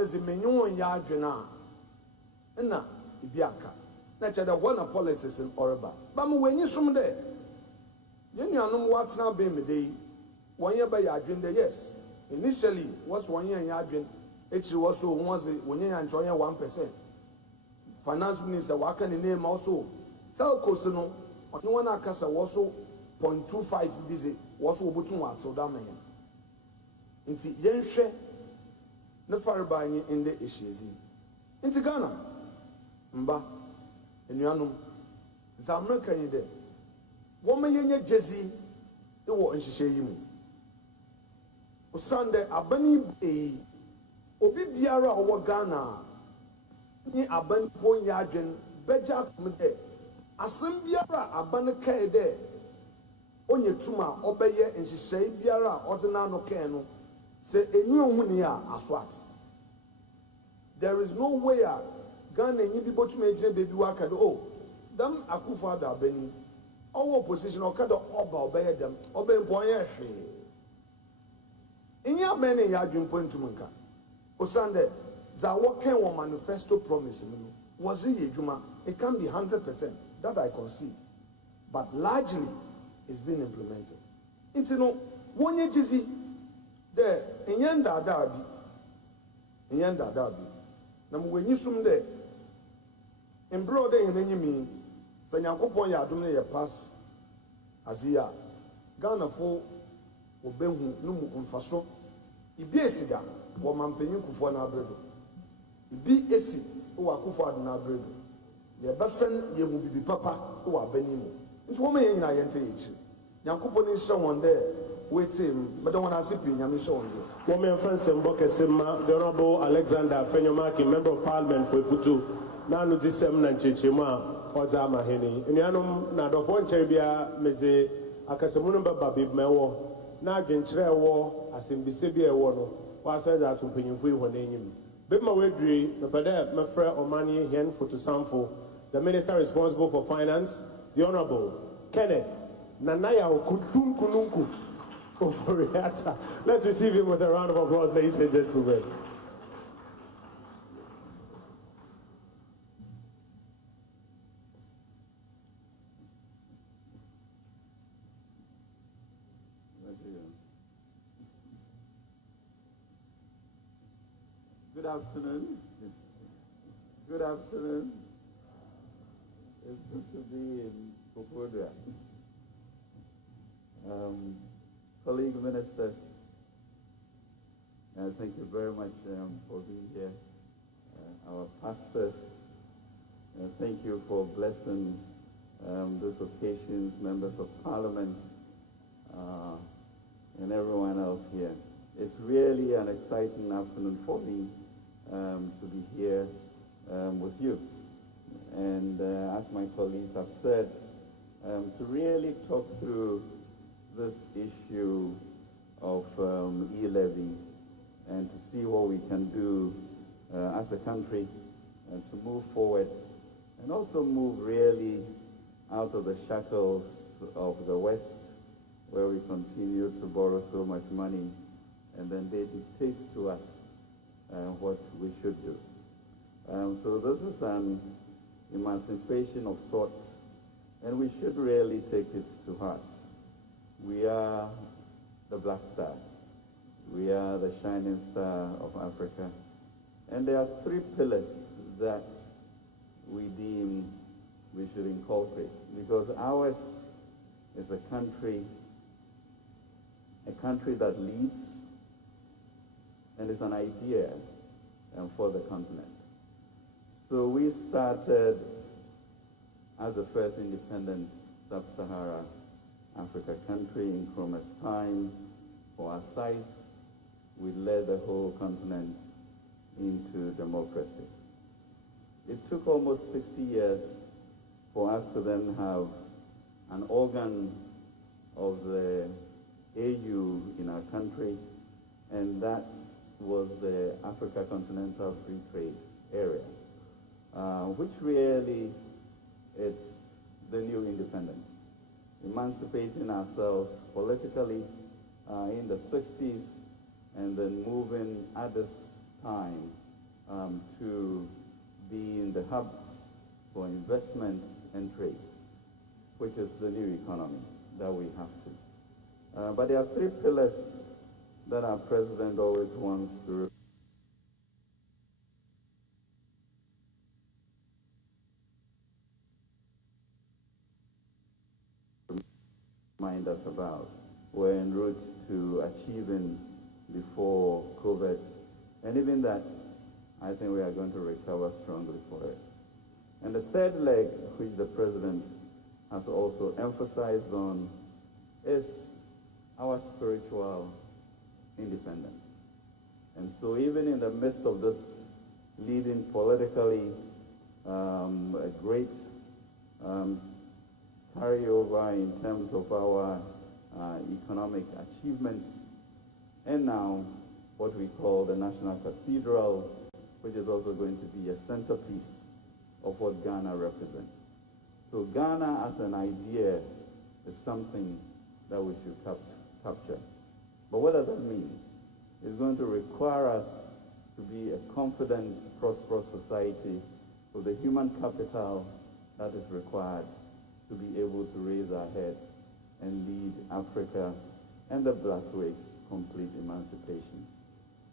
As a menu on Yadrina, and na Ibiaka. Natural one of politics in Orba. But when you sum there, you know what's now being the day 1 year by Yadrin, yes. Initially, was 1 year in Yadrin, it was so once when you enjoy 1%. Finance Minister, what can the name also? Tell Cosono, no one acasa was so 0.25 busy, was what so damn. Inti Yenshe. No far by in the issues. Into Ghana, Mba, and Yanum, Zamaka in there. Woman in Jesse, the war in Shishayimu. Sunday, Abani Bay, Obi Biara or Ghana, ni Aban Poyajan, Beja Mede, Asam Biara, Abanaka there. Onye Tuma, Obeye, and Shishay Biara, Otanano Kano. Say a new munia aswat. There is no way Ghana and people to make baby work at all. Them Akufa da Benny. Our opposition or kind of obey them, obey Poyer. In your many yard point to Manka. Osande, Zawaken manifesto promise was really Juma. It can be 100% that I concede. But largely it's been implemented. Into no one year dizzy. There, in Yanda Darby. Now, when you sum there, in broad day, and then you mean, Sanyakopo Yadune, ya pass Azia, Ghana for Obenhu, Numu Umfaso, Ibiesiga, or Mampeyu Kufa Nabredo. Ibi who are Kufa Nabredo. The Bassan, ye will be papa, who are Benimo. It's woman in Iante. Yankopo is shown there. Wait him, but don't want to see Yamisho. Woman friends and Bokesima, the Honorable Alexander Fenyomaki, Member of Parliament for Futu, Nanu Disem Nanchichima, Ozama Henny. In Yanum, Nadofon Cherbia, Meze, Akasamunamba Babi Mewo, Nadin Tre War, as in Bisibia Wono, was said that to Pinufu when name. Bima Wedri, the Bade, Mefre Omani, Hen for to Samfo, the Minister responsible for Finance, the Honorable Kenneth Nanaya Kutum Kununku. Let's receive him with a round of applause, ladies and gentlemen. Good afternoon. Good afternoon. It's good to be in Kokoda. Colleague ministers, thank you very much for being here. Our pastors, thank you for blessing these occasions, members of parliament, and everyone else here. It's really an exciting afternoon for me to be here with you. And as my colleagues have said, to really talk through this issue of E-Levy and to see what we can do as a country and to move forward and also move really out of the shackles of the West where we continue to borrow so much money and then they dictate to us what we should do. So this is an emancipation of sorts and we should really take it to heart. We are the black star. We are the shining star of Africa. And there are three pillars that we deem we should incorporate because ours is a country that leads and is an idea for the continent. So we started as the first independent sub-Sahara Africa country in Nkrumah's time. For our size, we led the whole continent into democracy. It took almost 60 years for us to then have an organ of the AU in our country, and that was the Africa Continental Free Trade Area, which really it's the new independence. Emancipating ourselves politically in the 60s and then moving at this time to be in the hub for investments and trade, which is the new economy that we have to. But there are three pillars that our president always wants to remind us about. We're en route to achieving before COVID, and even that, I think we are going to recover strongly for it. And the third leg, which the president has also emphasized on, is our spiritual independence. And so even in the midst of this leading politically, a great carryover in terms of our economic achievements, and now what we call the National Cathedral, which is also going to be a centerpiece of what Ghana represents. So Ghana as an idea is something that we should capture. But what does that mean? It's going to require us to be a confident, prosperous society with the human capital that is required to be able to raise our heads and lead Africa and the black race complete emancipation.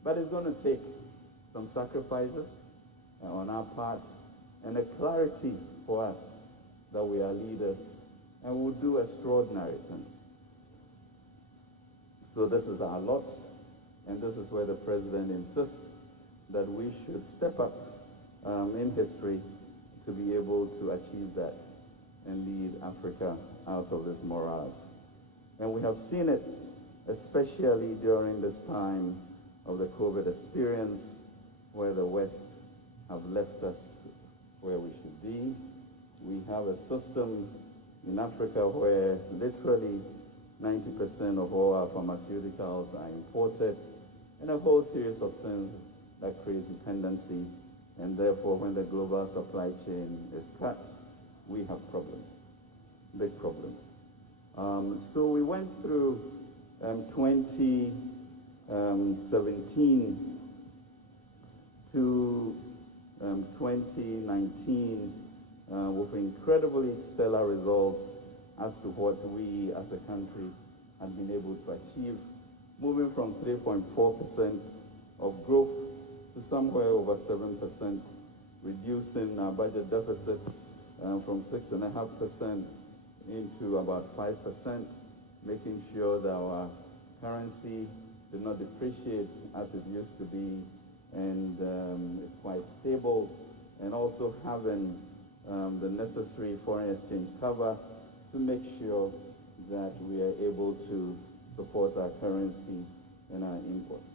But it's going to take some sacrifices on our part and a clarity for us that we are leaders and will do extraordinary things. So this is our lot, and this is where the president insists that we should step up in history to be able to achieve that and lead Africa out of this morass. And we have seen it, especially during this time of the COVID experience, where the West have left us where we should be. We have a system in Africa where literally 90% of all our pharmaceuticals are imported, and a whole series of things that create dependency. And therefore, when the global supply chain is cut, we have problems, big problems. So we went through 2017 to 2019 with incredibly stellar results as to what we as a country had been able to achieve, moving from 3.4% of growth to somewhere over 7%, reducing our budget deficits from 6.5% into about 5%, making sure that our currency did not depreciate as it used to be, and is quite stable, and also having the necessary foreign exchange cover to make sure that we are able to support our currency and our imports.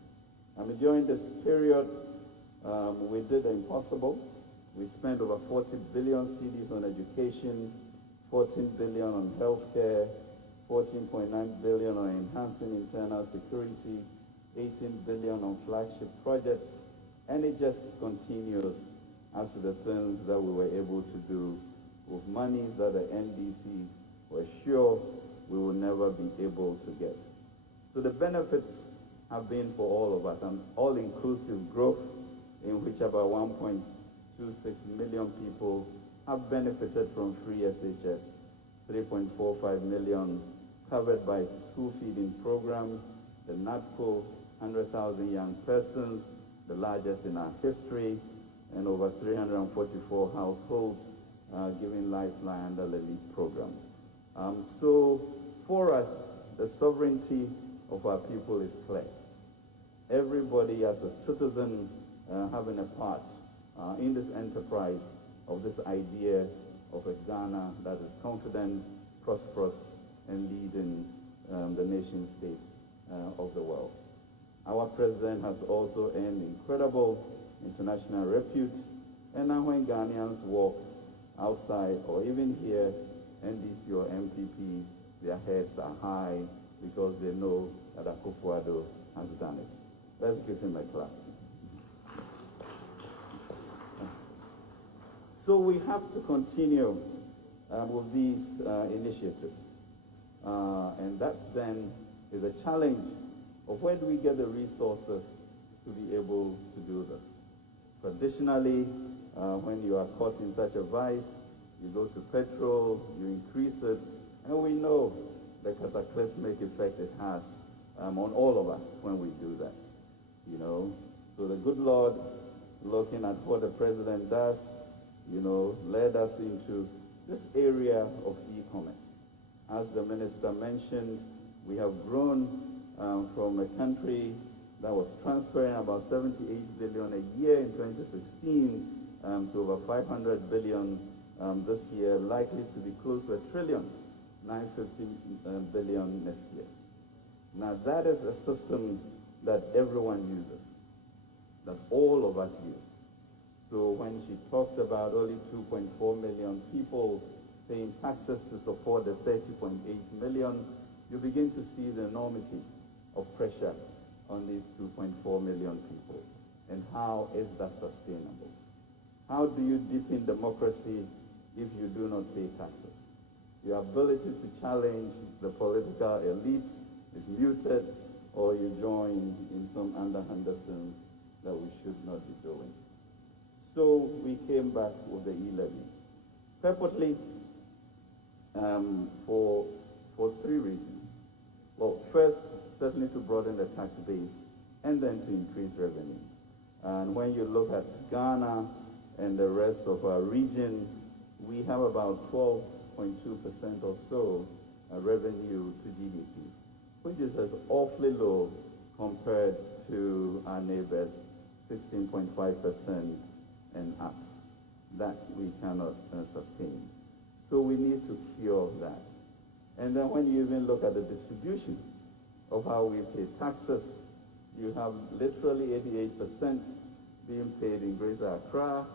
During this period, we did the impossible. We spent over 40 billion cedis on education, 14 billion on healthcare, 14.9 billion on enhancing internal security, 18 billion on flagship projects, and it just continues as to the things that we were able to do with monies that the NDC were sure we will never be able to get. So the benefits have been for all of us, an all-inclusive growth in which about 1.26 million people have benefited from free SHS, 3.45 million covered by school feeding programs, the NADCO, 100,000 young persons, the largest in our history, and over 344 households given Lifeline under the LEAD program. So for us, the sovereignty of our people is clear. Everybody as a citizen having a part in this enterprise of this idea of a Ghana that is confident, prosperous, and leading the nation states of the world. Our president has also earned incredible international repute, and now when Ghanaians walk outside or even here, NDC or MPP, their heads are high because they know that Akufo-Addo has done it. Let's give him a clap. So we have to continue with these initiatives. And that then is a challenge of where do we get the resources to be able to do this. Traditionally, when you are caught in such a vice, you go to petrol, you increase it, and we know the cataclysmic effect it has on all of us when we do that, you know. So the good Lord, looking at what the president does, you know, led us into this area of e-commerce. As the minister mentioned, we have grown from a country that was transferring about 78 billion a year in 2016 to over 500 billion this year, likely to be close to $1 trillion, 950 billion next year. Now that is a system that everyone uses, that all of us use. So when she talks about only 2.4 million people paying taxes to support the 30.8 million, you begin to see the enormity of pressure on these 2.4 million people. And how is that sustainable? How do you deepen democracy if you do not pay taxes? Your ability to challenge the political elite is muted, or you join in some underhanded things that we should not be doing. So we came back with the E-Levy, purposely for three reasons. Well, first, certainly to broaden the tax base, and then to increase revenue. And when you look at Ghana and the rest of our region, we have about 12.2% or so revenue to GDP, which is awfully low compared to our neighbors, 16.5% and up. That we cannot sustain. So we need to cure that. And then when you even look at the distribution of how we pay taxes, you have literally 88% being paid in Greater Accra,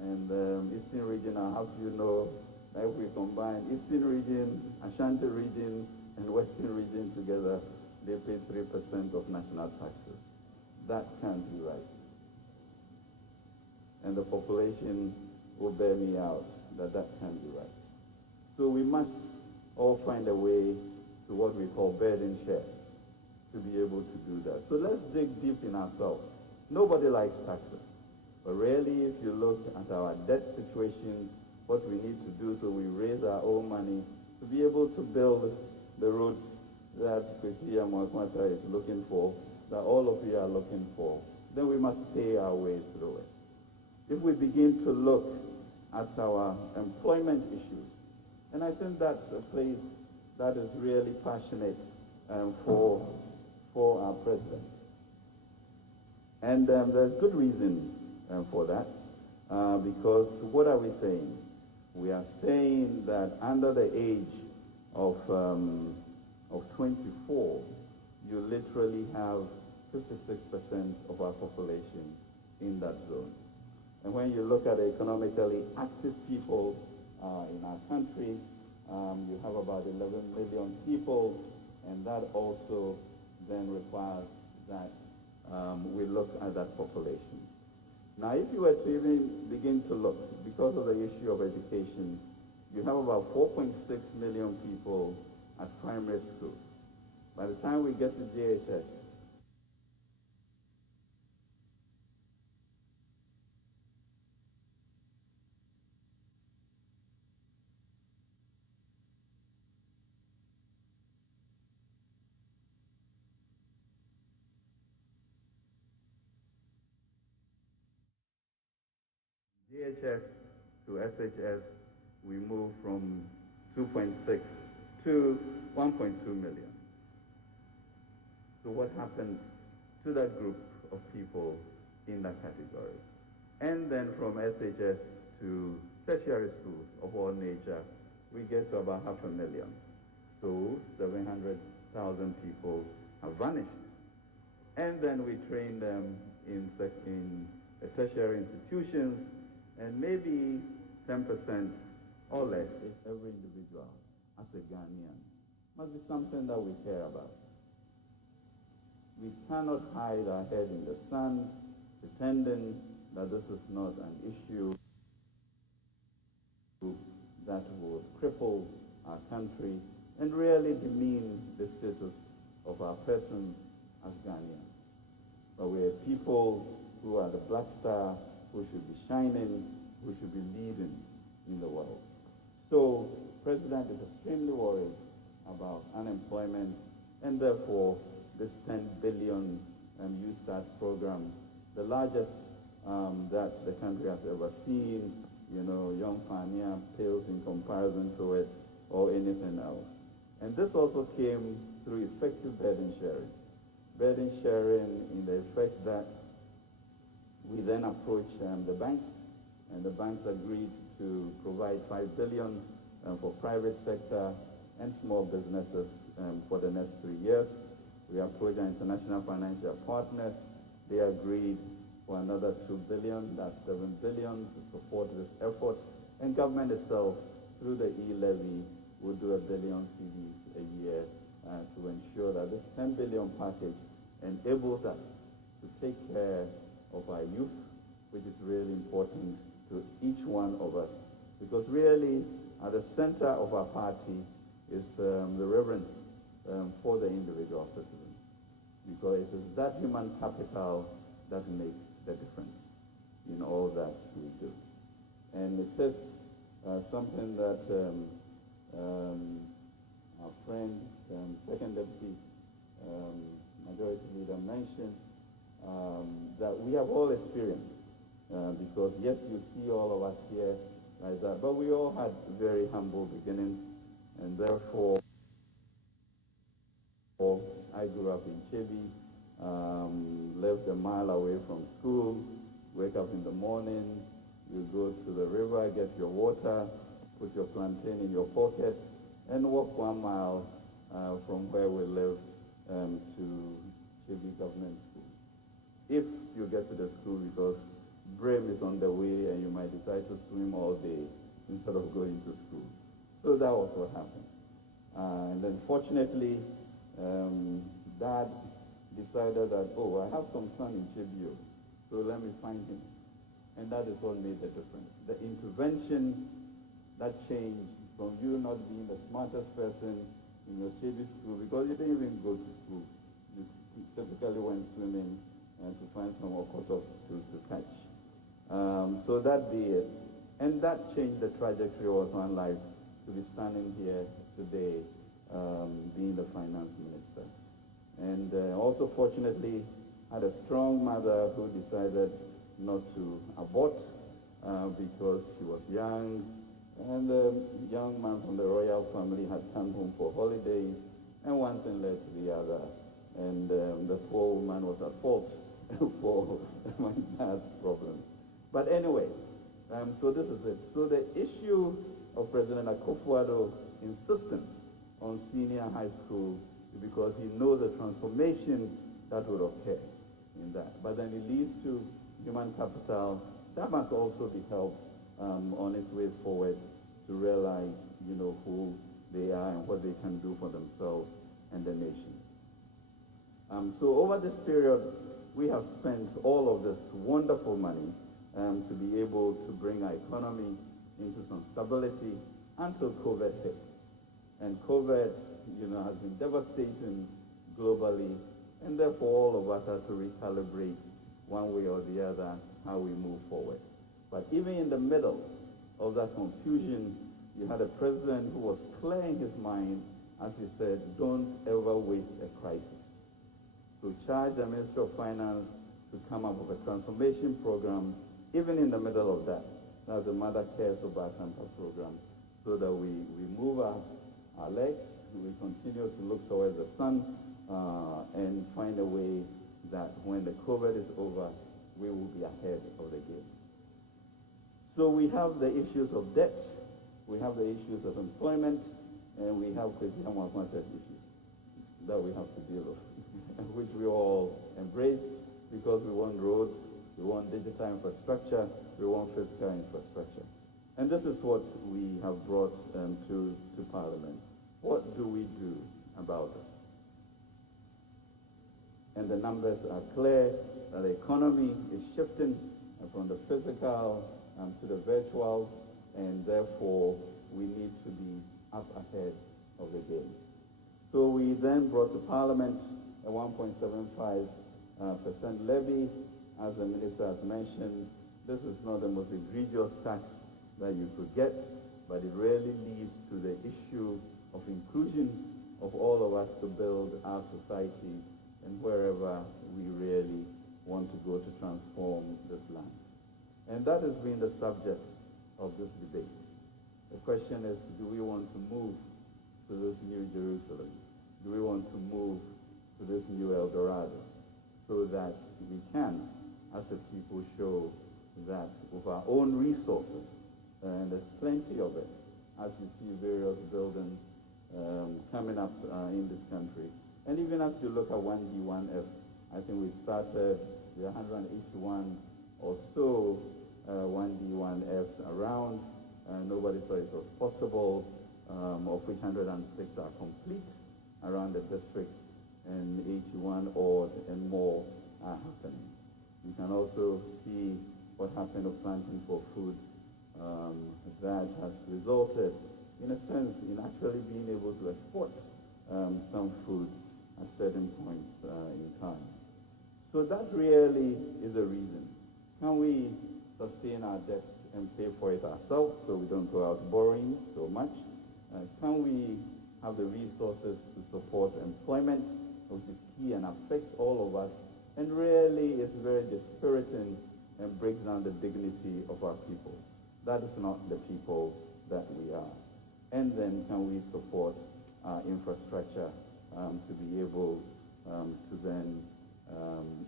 and Eastern region, I have you know, that if we combine Eastern region, Ashanti region, and Western region together, they pay 3% of national taxes. That can't be right. And the population will bear me out that that can't be right. So we must all find a way to what we call burden share to be able to do that. So let's dig deep in ourselves. Nobody likes taxes. But really, if you look at our debt situation, what we need to do so we raise our own money to be able to build the roads that Kwesi Amwakwata is looking for, that all of you are looking for, then we must pay our way through it. If we begin to look at our employment issues, and I think that's a place that is really passionate for our president. And there's good reason for that, because what are we saying? We are saying that under the age of 24, you literally have 56% of our population in that zone. And when you look at the economically active people in our country, you have about 11 million people, and that also then requires that we look at that population. Now, if you were to even begin to look, because of the issue of education, you have about 4.6 million people at primary school. By the time we get to JHS, JHS to SHS, we move from 2.6 to 1.2 million. So what happened to that group of people in that category? And then from SHS to tertiary schools of all nature, we get to about 500,000. So 700,000 people have vanished. And then we train them in tertiary institutions, and maybe 10% or less if every individual as a Ghanaian must be something that we care about. We cannot hide our head in the sand pretending that this is not an issue that will cripple our country and really demean the status of our persons as Ghanaians. But we are people who are the black star, who should be shining, who should be leading in the world. So, President is extremely worried about unemployment, and therefore this 10 billion Youth Start program, the largest that the country has ever seen, young pioneer pales in comparison to it or anything else. And this also came through effective burden sharing. Burden sharing in the effect that we then approached the banks, and the banks agreed to provide 5 billion for private sector and small businesses for the next 3 years. We approached our international financial partners. They agreed for another 2 billion, that's 7 billion to support this effort. And government itself, through the E-Levy, will do 1 billion cedis a year to ensure that this 10 billion package enables us to take care of our youth, which is really important to each one of us. Because really, at the center of our party is the reverence for the individual citizen. Because it is that human capital that makes the difference in all that we do. And it is something that our friend, Second Deputy Majority Leader mentioned, that we have all experienced. Because yes, you see all of us here like that, but we all had very humble beginnings, and therefore I grew up in Chibi, lived a mile away from school, wake up in the morning, you go to the river, get your water, put your plantain in your pocket, and walk 1 mile from where we live to Chibi Government School. If you get to the school, because Brim is on the way and you might decide to swim all day instead of going to school. So that was what happened. And then fortunately, Dad decided that, oh, I have some son in Chibio, so let me find him. And that is what made the difference. The intervention, that changed from you not being the smartest person in your Chibi school, because you didn't even go to school. You typically went swimming to find some okoto to catch. So that be it. And that changed the trajectory of our life to be standing here today, being the finance minister. And also fortunately, had a strong mother who decided not to abort because she was young. And a young man from the royal family had come home for holidays, and one thing led to the other. And the poor woman was at fault for my dad's problems. But anyway, so this is it. So the issue of President Akufo-Addo insisting on senior high school is because he knows the transformation that would occur in that. But then it leads to human capital that must also be helped on its way forward to realize, who they are and what they can do for themselves and the nation. So over this period, we have spent all of this wonderful money to be able to bring our economy into some stability until COVID hit. And COVID, has been devastating globally, and therefore all of us have to recalibrate one way or the other how we move forward. But even in the middle of that confusion, you had a president who was clear in his mind, as he said, don't ever waste a crisis. To charge the Minister of Finance to come up with a transformation program, even in the middle of that. That's the Mother Cares of our Tampa program, so that we move our legs, we continue to look towards the sun, and find a way that when the COVID is over, we will be ahead of the game. So we have the issues of debt, we have the issues of employment, and we have Kwesi issues that we have to deal with, which we all embrace because we want roads, we want digital infrastructure, we want fiscal infrastructure. And this is what we have brought to Parliament. What do we do about this? And the numbers are clear that the economy is shifting from the physical to the virtual, and therefore we need to be up ahead of the game. So we then brought to Parliament a 1.75% levy as the minister has mentioned, this is not the most egregious tax that you could get, but it really leads to the issue of inclusion of all of us to build our society and wherever we really want to go to transform this land. And that has been the subject of this debate. The question is, do we want to move to this new Jerusalem? Do we want to move to this new El Dorado so that we can, as a people, show that with our own resources, and there's plenty of it, as we see various buildings coming up in this country. And even as you look at 1D1F, I think we started with 181 or so 1D1Fs around. Nobody thought it was possible, of which 106 are complete around the districts, and 81 odd and more are happening. You can also see what happened of Planting for Food that has resulted, in a sense, in actually being able to export some food at certain points in time. So that really is a reason. Can we sustain our debt and pay for it ourselves so we don't go out borrowing so much? Can we have the resources to support employment, which is key and affects all of us, and really is very dispiriting and breaks down the dignity of our people? That is not the people that we are. And then can we support our infrastructure to be able to then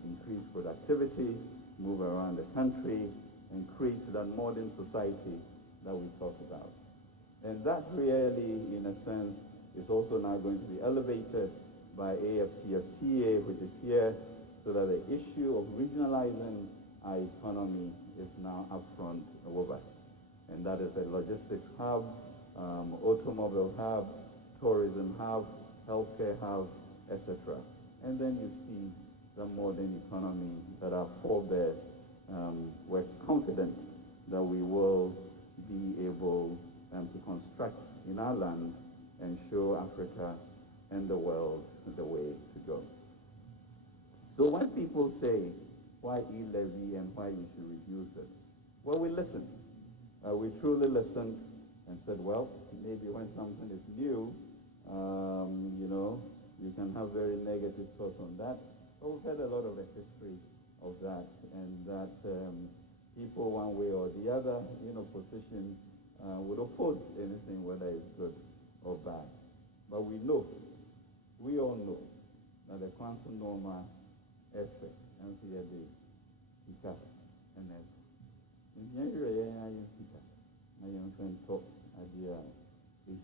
increase productivity, move around the country, and create that modern society that we talk about. And that really, in a sense, is also now going to be elevated by AFCFTA, which is here, so that the issue of regionalizing our economy is now upfront with us. And that is a logistics hub, automobile hub, tourism hub, healthcare hub, etc. And then you see the modern economy that our forebears were confident that we will be able to construct in our land and show Africa and the world the way to go. So when people say, why E-Levy and why we should reduce it? Well, we listened. We truly listened and said, well, maybe when something is new, you can have very negative thoughts on that. But we've had a lot of the history of that, and that people, one way or the other, position would oppose anything, whether it's good or bad. But we all know, that the quantum normal effect, and the Sika and in the area, Sika, my young friend talk idea is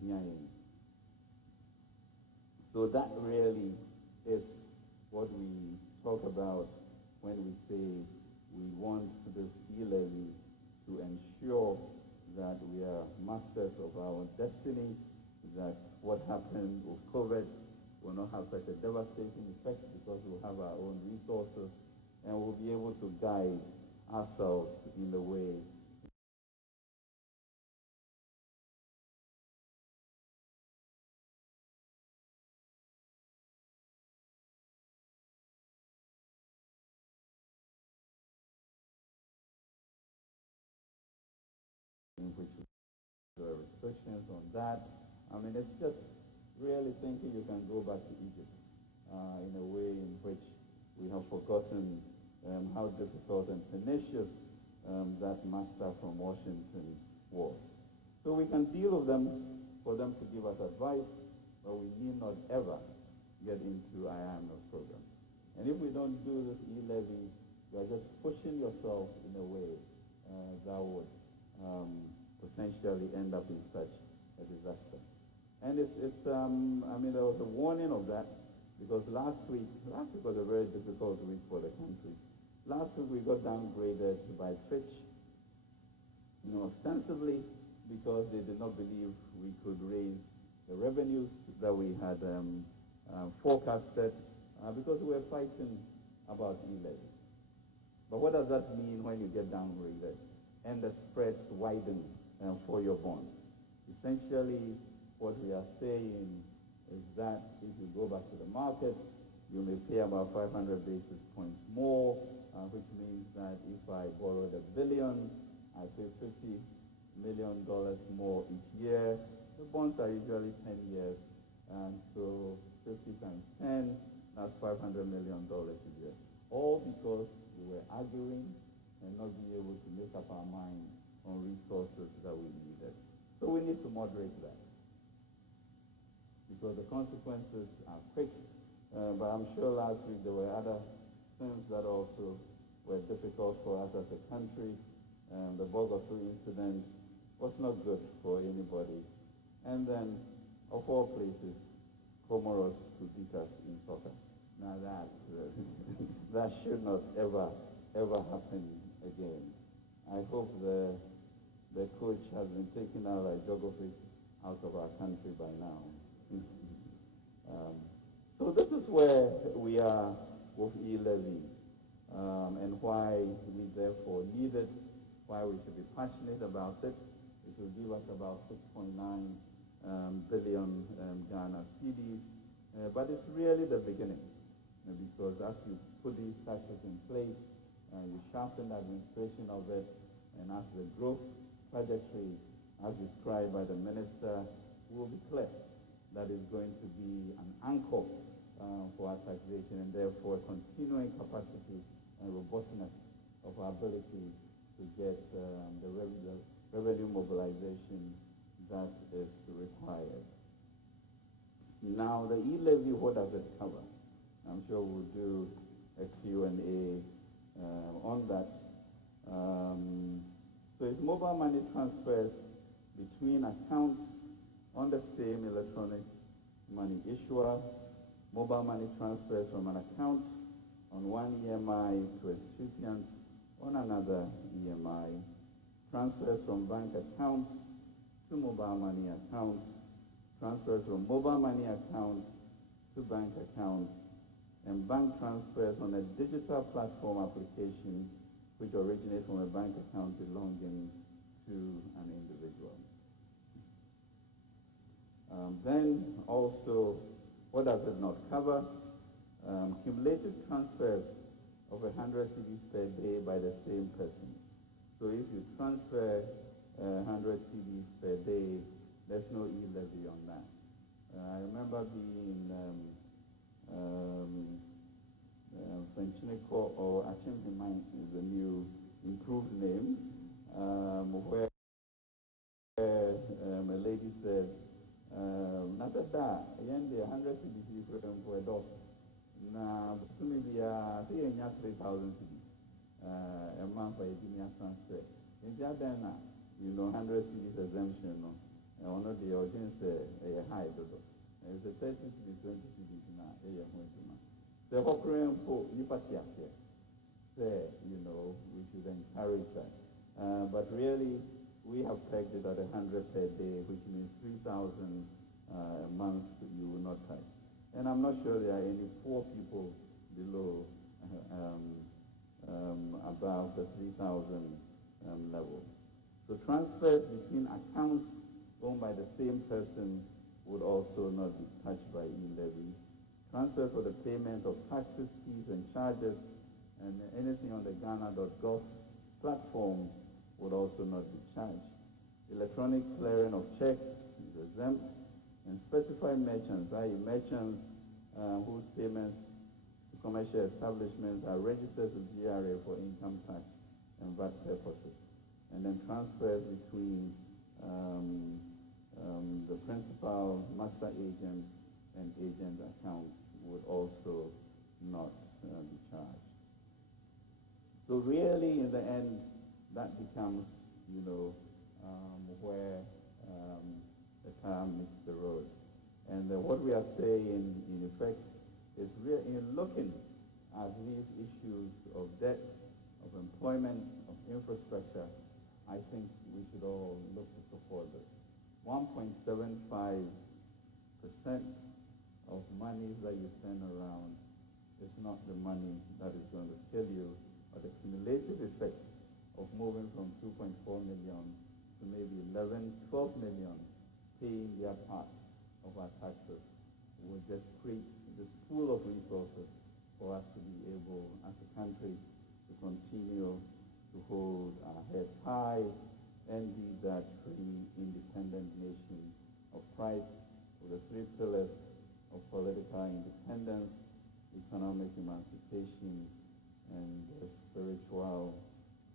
so that really is what we talk about when we say we want this E-Levy to ensure that we are masters of our own destiny, that what happened with COVID will not have such a devastating effect because we'll have our own resources and we'll be able to guide ourselves in the way in which there are restrictions on that. I mean, it's just really thinking you can go back to Egypt in a way in which we have forgotten how difficult and tenacious that master from Washington was. So we can deal with them for them to give us advice, but we need not ever get into IMF program. And if we don't do this E-Levy, you are just pushing yourself in a way that would potentially end up in such a disaster. And there was a warning of that because last week was a very difficult week for the country. Last week we got downgraded by Fitch, ostensibly because they did not believe we could raise the revenues that we had forecasted because we were fighting about E-Levy. But what does that mean when you get downgraded and the spreads widen for your bonds? Essentially, what we are saying is that if you go back to the market, you may pay about 500 basis points more which means that if I borrowed $1 billion, I pay $50 million more each year. The bonds are usually 10 years, and so 50 times 10, that's $500 million a year. All because we were arguing and not being able to make up our mind on resources that we needed. So we need to moderate that, because the consequences are quick. But I'm sure last week there were other things that also were difficult for us as a country. The Bogosu incident was not good for anybody. And then, of all places, Comoros to beat us in soccer. Now that should not ever happen again. I hope the coach has been taking our geography out of our country by now. So this is where we are with E-Levy, and why we therefore need it, why we should be passionate about it. It will give us about 6.9 billion Ghana cedis, but it's really the beginning, because as you put these taxes in place, you sharpen the administration of it, and as the growth trajectory, as described by the minister, will be clear that is going to be an anchor for our taxation, and therefore continuing capacity and robustness of our ability to get the revenue mobilization that is required. Now, the E-Levy, what does it cover? I'm sure we'll do a Q&A on that. So it's mobile money transfers between accounts on the same electronic money issuer, mobile money transfers from an account on one EMI to a recipient on another EMI, transfers from bank accounts to mobile money accounts, transfers from mobile money accounts to bank accounts, and bank transfers on a digital platform application which originates from a bank account belonging to an individual. Then also, what does it not cover? Cumulative transfers of 100 cedis per day by the same person. So if you transfer 100 cedis per day, there's no E-Levy on that. I remember being Frenchnico, or Achimhimai is the new improved name, where a lady said, Nasada, yen the 100 cedis for a dog. Na maybe say 3,000 cedis a month for a junior transfer. In the other, 100 cedis exemption, or not the audience a high dodo. It's a 30 cedis, 20 cedis in a month. The Hokran po Nipatia say, we should encourage that. But really, we have pegged it at 100 per day, which means 3,000 a month you will not touch. And I'm not sure there are any poor people below above the 3,000 level. So transfers between accounts owned by the same person would also not be touched by E-Levy. Transfer for the payment of taxes, fees, and charges, and anything on the Ghana.gov platform would also not be charged. Electronic clearing of checks is exempt, and specified merchants, i.e. merchants whose payments to commercial establishments are registered with GRA for income tax and VAT purposes. And then transfers between the principal, master agent, and agent accounts would also not be charged. So really, in the end, that becomes, where the car meets the road. And what we are saying, in effect, is in looking at these issues of debt, of employment, of infrastructure, I think we should all look to support this. 1.75% of money that you send around is not the money that is going to kill you, but the cumulative effect of moving from 2.4 million to maybe 11, 12 million paying their part of our taxes will just create this pool of resources for us to be able, as a country, to continue to hold our heads high and be that free, independent nation of Christ with the three pillars of political independence, economic emancipation, and spiritual,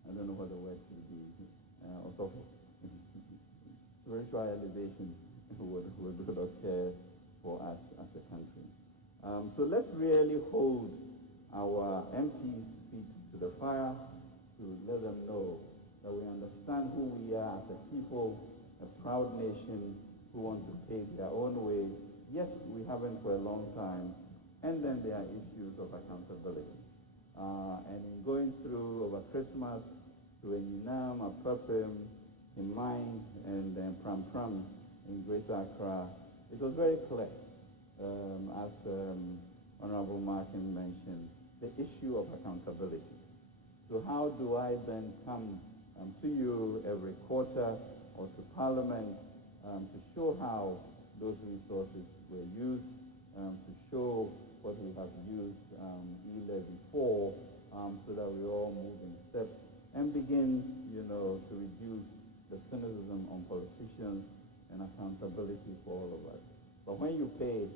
I don't know what the word should be, also spiritual elevation would occur for us as a country. So let's really hold our MPs' feet to the fire to let them know that we understand who we are as a people, a proud nation who want to pave their own way. Yes, we haven't for a long time. And then there are issues of accountability. And in going through over Christmas to Enyinam, Apapem, in Mine, and then Pram Pram in Greater Accra, it was very clear, as Honorable Martin mentioned, the issue of accountability. So how do I then come to you every quarter or to Parliament to show how those resources were used, to show what we have used E-Levy for, so that we all move in step and begin, to reduce the cynicism on politicians and accountability for all of us. But when you pay,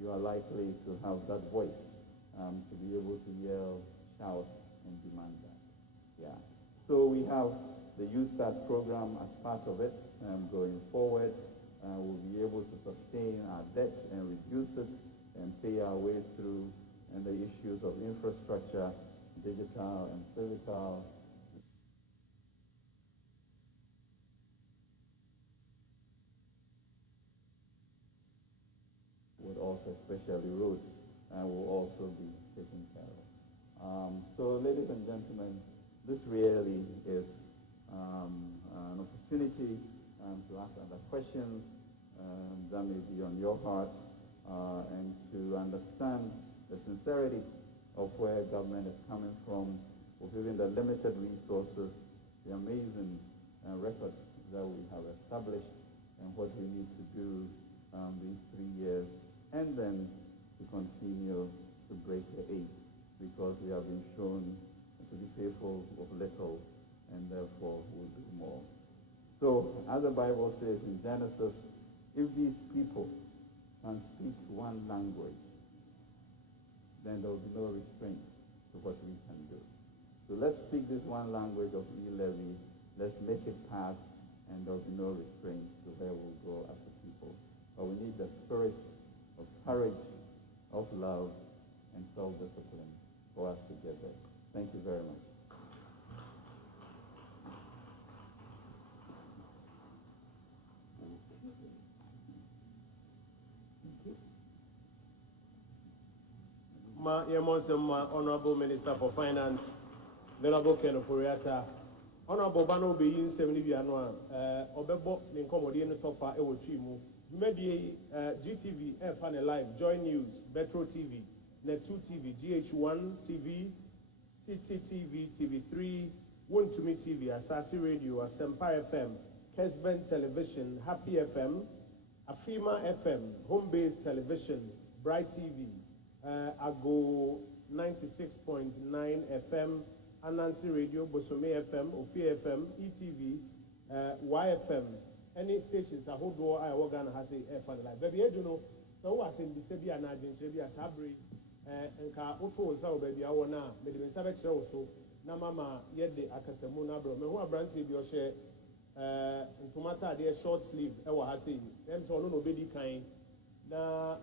you are likely to have that voice to be able to yell, shout, and demand that. Yeah. So we have the Youth Start program as part of it going forward. We'll be able to sustain our debt and reduce it and pay our way through, and the issues of infrastructure, digital and physical, would also, especially roads, will also be taken care of. So, ladies and gentlemen, this really is an opportunity to ask other questions that may be on your heart, and to understand the sincerity of where government is coming from, within the limited resources, the amazing record that we have established, and what we need to do these 3 years, and then to continue to break the 8, because we have been shown to be faithful of little, and therefore will do more. So, as the Bible says in Genesis, if these people can speak one language, then there will be no restraint to what we can do. So let's speak this one language of E-Levy, let's make it pass, and there will be no restraint to where we'll go as a people. But we need the spirit of courage, of love, and self-discipline for us to get there. Thank you very much. Ma Honorable Minister for Finance, Venerable Ken Oforiatta, Honorable Bano Beyin 70 Anwa, Obebo Ninkomodi and Topa Ewochimu, Medi GTV, Fan Live, Joy News, Metro TV, Net2 TV, GH1 TV, City TV, TV3, Wontumi TV, Asasi Radio, Asempa FM, Kesben Television, Happy FM, Afima FM, Home Based Television, Bright TV, Ago 96.9 FM, Anansi Radio, Bosome FM, Opi FM, ETV, YFM, any stations a whole door I work on has a for the life. Baby, you know, so was in the Sebi and Argent Sebi as Sabri, and Car Otto, so baby, I want now, maybe in Savage also, Namama, yet the Akasamuna, bro, Mewa Branty, your share, and Tomata, their short sleeve, Ewa Hasi, them so no baby kind. Now,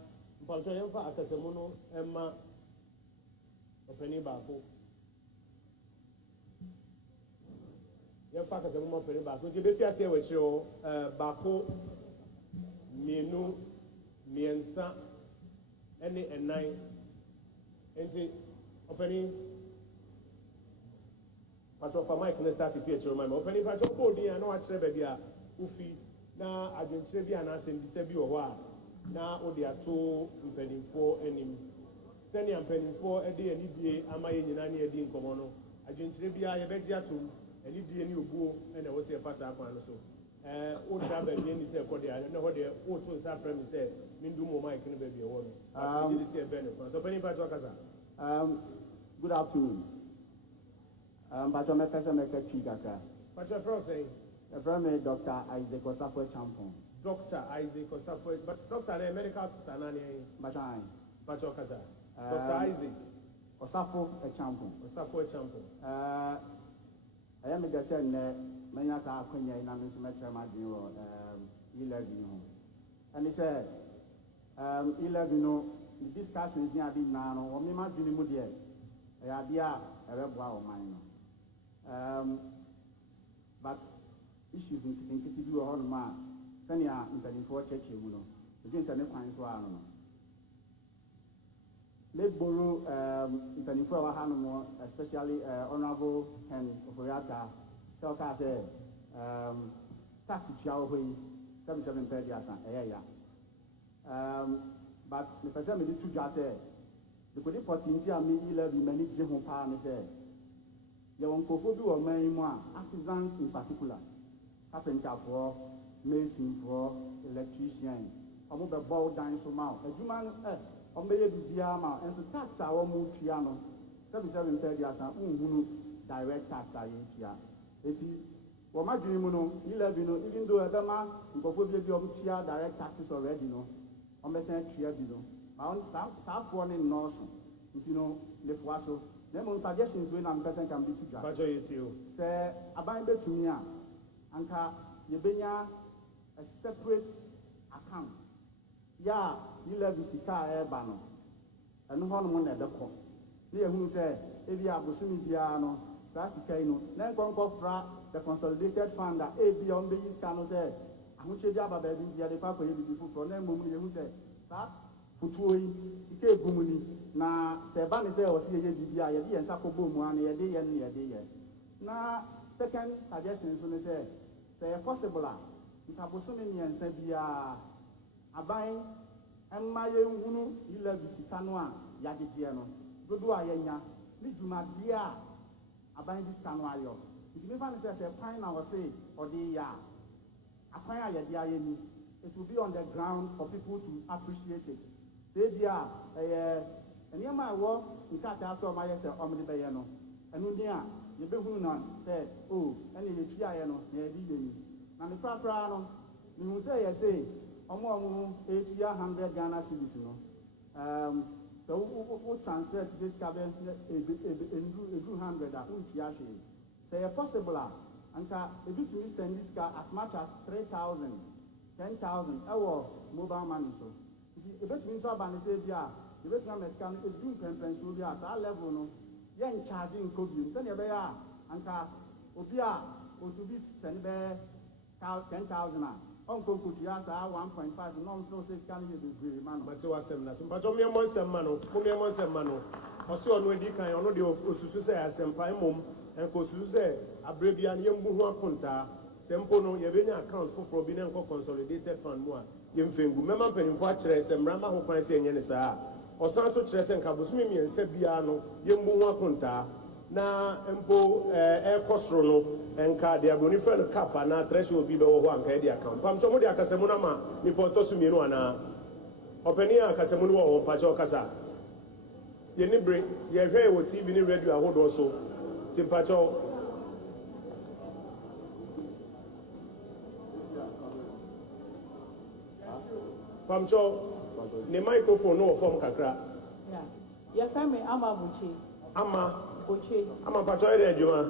Pancho Yampa Akasamuno, Emma, Openi Bako. Yampa Akasamuno, Openi Bako. You better say what your Bako, Mienu, Miensa, any and 9. And the Openi Patrol for Mike, and start to feature my Openi Patrol Body, and no actually baby, Ufi, now I didn't say, and I send the Sebi or what. Now, they are two penning for any sending and penning for a day and EBA, am I in any idea in Comono? I didn't be a better to and EBA new go, and I was a fast up and so. Old Sabbath, and said, I don't know what the auto Sapram said, Mindumo Mike and baby or one. So, Penny Patrocasa. Good afternoon. But I'm a person make a chigaka. What's your first name? A friend, Dr. Isaac Osafo Champon. Dr. Isaac Osafo, but Dr. America Tanani, But I. Pacho Kasa. Dr. Isaac Osafo Champon. Osafo Champo. I am a person, Mayasa Quenya, and I'm to make my deal, E-Levy. And he said, E-Levy, the discussion is near being now, or me might be the mood yet. I have a red wow mine. But issues in Kitty or man, Sanya in for church, you know, against any kind of one. Let's borrow for Hanamo, especially Honorable and Operator, Selka said, taxi Chiaoway, 7730 as an area. But the person did two just said, the good opportunity of me, E-Levy, many Jim Pan said, your uncle or many more artisans in particular, carpenter for, mason for, electricians, a mobile ball dine so mouth, a human on the Biama, and to tax our Muciano, 7730 as an direct tax. It is what my dream, E-Levy, even though a dama, you go for the direct taxes already, no, on the same tree, South one in North, you know, the Fuaso. Then on suggestions when I'm person can be too just. Pacho you. Say, abide to me, Anka, Yebenya, a separate account. Yeah, E-Levy Sika Airbanno, and one at the court. Here who said, if you have Busumi Piano, Sassicano, then Conco the consolidated fund that AB on the East Cano said, I wish you have a baby, the Papa before from them who said, Sir, Futui, Sike Gumuni, na Sebani say, or see a DBI, and Sako Boom, 1 year, day and year, day. Now, second suggestion, so they say, possible, if I was assuming and said, Abai, and my own E-Levy Sikanoa, Yadigiano, Godua Yenya, Nijuma Dia, Abai this Canoayo. If you never say a pine, I will say, or the ya, a pine, it will be on the ground for people to appreciate it. Say, dear, and near my work, you can't also my yourself, Omni Bayano. And Unia, the Behunan said, oh, any Chiano, near the and the Praprano, you say, I say, among 800 Ghana cities, you know. So we transfer to this cabin in 200 at Unchiashi. Say a possible, and if you send this car as much as 3,000, 10,000 our mobile money. So if it means up and say, yeah, the Vietnam is coming, it's doing conference will be at our level, no, young charging COVID, send a bear, and Obia, or to be send bear 10,000. Uncle could yes, 1.5, non so 6 can be man. But you are some, but only a month, mano, only a month, mano. Also, on when you can, on the Osususe as Empire Mom, and Kosuse, a Brebian young Buhua Punta, Sempono, Yavina account for being consolidated fund more. Yemfingu, Mamma Penny Fortress and Rama who can say Yenisa, or Sanso Tres and Cabusmimi and Sebiano, young Buhua Punta. Na empo air costrono and car they are going to cap and now threshold people who are paid the account. Pamchomo de Casamunama, Nipoto Sumiruana, Openia Casamuno or Pacho Casa. Yenibri, the affair with TV radio hold also. Timpacho Pamcho, the microphone no form Kakra. Yeah, your family, Ama Buchi. Ama. I'm a patrol there, Joan.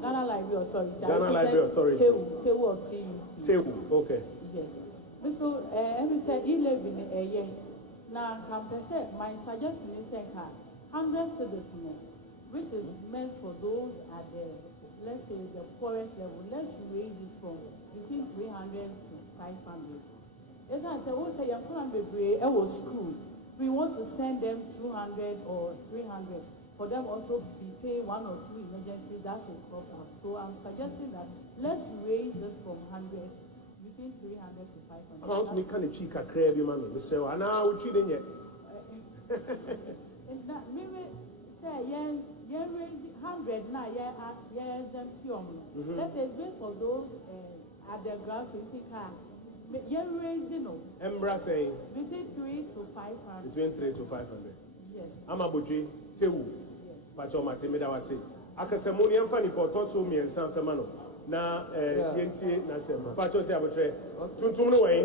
Ghana Library Authority. Ghana Library Authority. Tewu, okay. Yes. So, every said E-Levy in a year. Now, my suggestion is 100 citizens, which is meant for those at the, let's say, the poorest level. Let's raise it from between 300 to 500. As I said, also, your plan was school. We want to send them 200 or 300. For them also be pay 1 or 2 emergencies, that will cost us. So I'm suggesting that let's raise this from 100 between 300 to 500. I'm also making a cheek a crab, man. Mr. And now we're cheating yet. Maybe say, yeah, raise 100 now, yeah, let's say wait for those at the ground so you can. Yeah, raise, you know. Embra saying between 3 to 500. Between 3 to 500. Yes. I'm a butcher, Tewu. Pacho Matimida was say. akasamuni amfa ni poto so mi ensan fema no na yentie na sema pacho se abotre tuntum no wen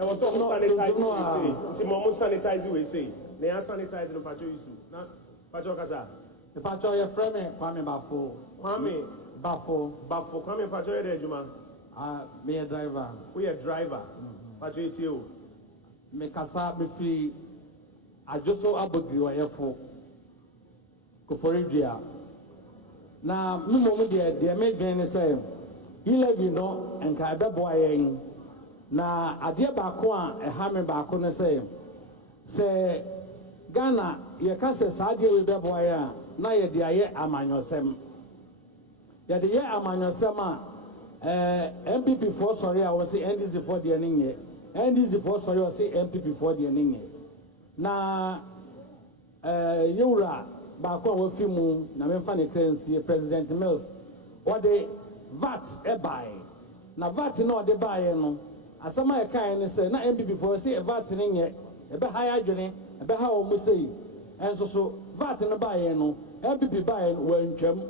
e was so sanitize we say nti mo sanitize we say na ya sanitize no pacho isu na pacho kasa the pacho your friend Kwame Bafo Kwame pacho e de adwuma me a driver we a driver pacho etie o me kasa me free ajoso abogri oyefo ko foridua na me mom de me dwen ne say E-Levy no enka bebo ayen na ade ba ko a eha me ba ko ne say Ghana ye ka se saade we bebo ayen na ye de aye amanyosem ye de ye amanyosem a MPP for sorry I was say NDC for the ninye NDC for sorry I say MPP for the ninye na yewura ba ko wa fi mu na me fa ne currency President Mills what the VAT e buy na VAT no de buy no asama e kan ne say na MPP for say VAT ne nye e be high adwene e be ha o mu say enso so VAT no buy no MPP buy no wa ntwam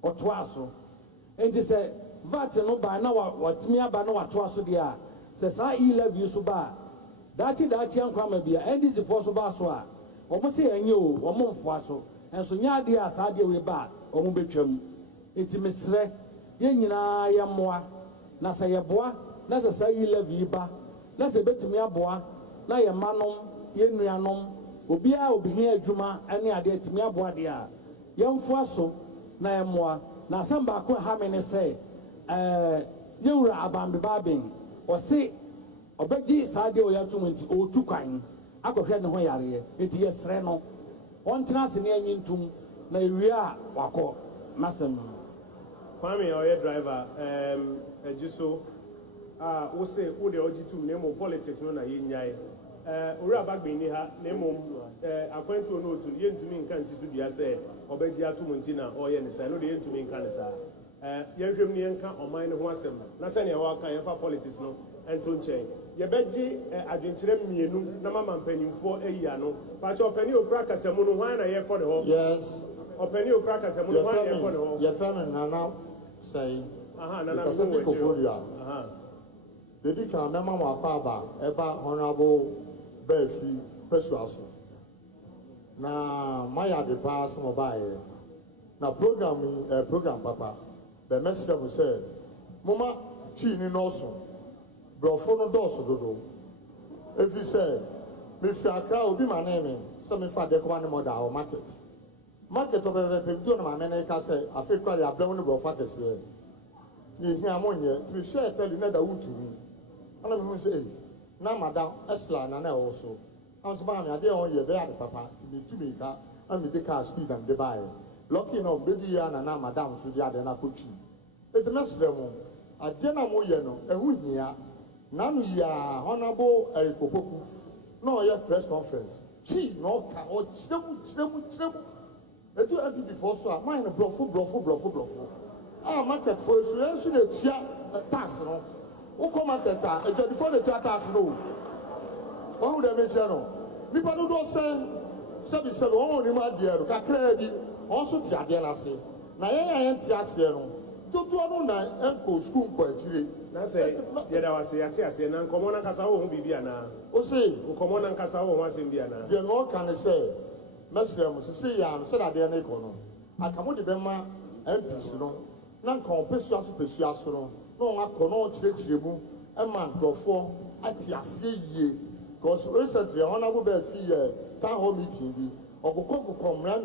oto aso enti say VAT no buy na wa timi aba na wa to aso dia say sa E-Levy so ba dachi ankwa ma bia NDC for so ba so a omo se anye o omo mfo aso enso nya de a sa de we ba omo betwam enti mesre ye nyina ye moa na sa ye boa na sa E-Levy ba na sa betumi aboa na ye manom ye nuanom obi a obi hia adwuma ane ade etumi aboa de a ye mfo aso na ye moa na samba ko ha me ne se ye wura abambe babin o se obegi saade o yatum nti o tu kwan akohwe ne ho yare enti yesre no ontena se ne anyintum na ewia wako masem Kwame oye driver ejiso wo se wo de ojitum na mo politics no na yenyai owura bagbe ni ha na mo akwantu no otu yentumi nka nsisu dia se obegi atum nti na oye ne sa no de yentumi nka ne sa yehwem ne nka oman ne ho asem na se ne wa kan yefa politics no ento nchen ye beji adwenkyere mienu na mama mpanimfo ayi ano pacho opani okura kasemu no hwan na ye kɔ ne ho yes opani okura kasemu no hwan na ye kɔ ne ho ye fɛn nana say nana kasɛte koforia dedi kan mɛma mo akɔ aba ɛba honorable Belfi Pesuaso na maya de pa some bae na program papa be mesra mo say mama chi ni no so brofo no doso dodo if you say me fi akra obi ma na me so me fa de ko an mo da o market of do na ma na ka say afi kwa ya bla no brofa kese ni hia mo nye we share tell na da wutu ni ana me say na madam esla na na also am so ba me ade on ye be ade papa me tu me ka am me de car speed and de buy lucky no be di ya na madam so di ade na kochi e de mesra mo ade na mo ye no ehu hia Nanu ya honorable Erikopoku no ya press conference. Chi no ka o chiremu. Etu abi before so a mine blofo. Ah market for so yensu na tia tax no. Wo come market ta e before the tax no. Won wo dey make no. Nipa no do say se won oni ma de ero kakra bi. On so tia de na se. Na yen tia se no. Tutu no na enko school ko atire. Na say ye da wase ate ase na nkomo na kasa wo ho bibia na O say nkomo na kasa wo ho asem bia na ye no kan say mesrem se ya no se da de na ko no akamo de be ma MPs no na nkan Pesuaso no no akọ no chirechiremu e man grofo ate ase yie because recently honorable be fi Townhall meeting bi okokoko mra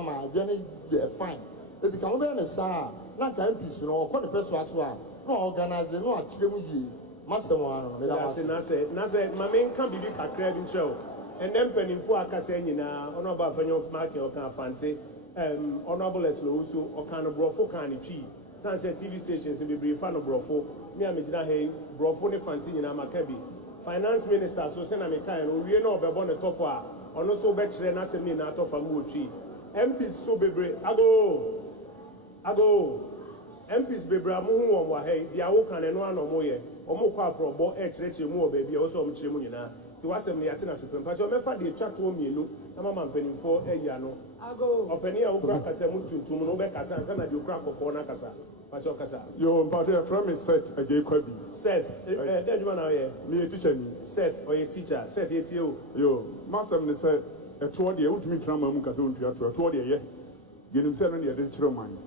ma je ne ye fine e bi kan be na sa na kan MPs no okọ de Pesuaso a no organize no achiremu yie masemo no na say mame nka bibi kakra bi nkyerɛw ɛnɛ mpanimfo akasa nyinaa ɔno ɔba afanyo market ɔka afante honorable eslo so ɔka no brɔfo kan ne twi sanse TV stations ne bebree fa no brɔfo me a megyina ha brɔfo ne fante nyinaa maka bi finance minister so sɛ na meka no owie na ɔbɛbɔ ne tɔfo a ɔno so bɛkyerɛ n'asɛm ne nyinaa tɔfa mu otwi MPs so bebree ago MPs bebree amuhu wɔn wɔ ha di awo kan no ano mo yɛ ɔmo kɔ aprɔbɔ ɛkyerɛkyerɛ mu wɔ baabi a ɔsɔ ɔmo kyerɛ mu nyinaa ti wasɛm ne yɛate na supreme pàtó ɔmɛfa de etwa to mienu na mama mpanimfo eya no Ago. opani a wokura kasa mu tuntum no be kasa ansa na de wokura kokko na kasa pacho kasa Yo, but from is set a J Kwabi. Seth that you na here Me a teacher. Seth or your teacher Seth yet you Yo, Master said a toward the ultimate trauma Mukasun to a toward the year. Get himself in the additional mind.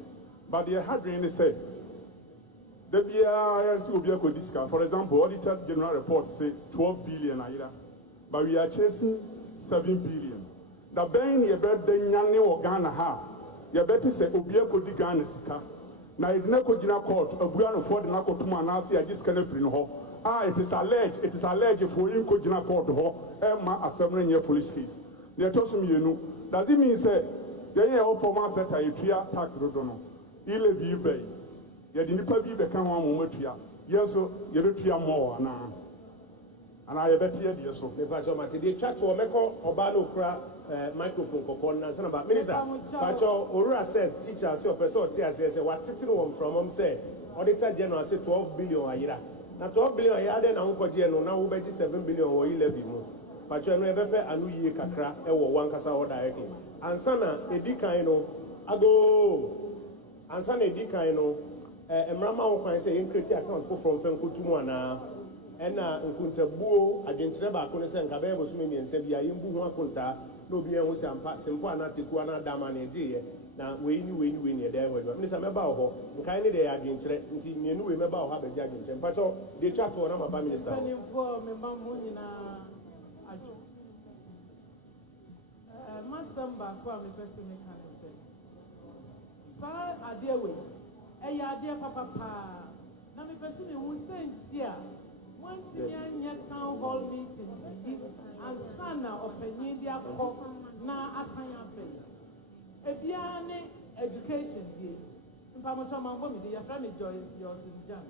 But the hard rain said, the BIS will be a good discount. For example, Auditor General report say 12 billion a year, but we are chasing 7 billion. The bank you bet the Yanni or Ghana ha, you better say Obia could dig Ghana Sika. Now it's not going to court, a Buano for the Nako to Manasi, I just can't free no. It is alleged for you could not court ho, Emma a 7 year foolish case. They told me you know. Does it mean say, they are for one set a tria tax rodono? E-Levy bay. You didn't probably become one moment here. Yes, so you don't hear more now. And I bet you, yes, so. me pacho mate dey chat to omeko oba no kura microphone kokon na sana ba minister pacho orura said teacher say person o tia say what titi no from say auditor general say 12 billion ayira na 12 billion ayira dey na nkoje no na wo beji 7 billion wo E-Levy mu pacho no ebepe anu yie kakra e wo wan kasa wo directly ansana edikan no ago ansana edikan no emrama wo kwan say create account for from fenkotumu ana ena nkuntabuo agentre ba ko ne se nka be bosume mi ense bia yembu ho akonta no bi en ho se ampa sempo ana teku ana dama na eje na we ni e dey ho mi se meba ho nka ni dey agentre nti mienu we meba ho abeje agentre mpacho dey chat to na maba minister Any for me ba mo nyina ajo. Masamba ko am person me kan say. Sa ade we. E ya ade papa pa. Na me person me hu sentia. One thing Townhall meetings and Sana of Penyadia Pop na Asanya Pay. If you are education, in Pamotama, your friend Joyce, yours in Jan,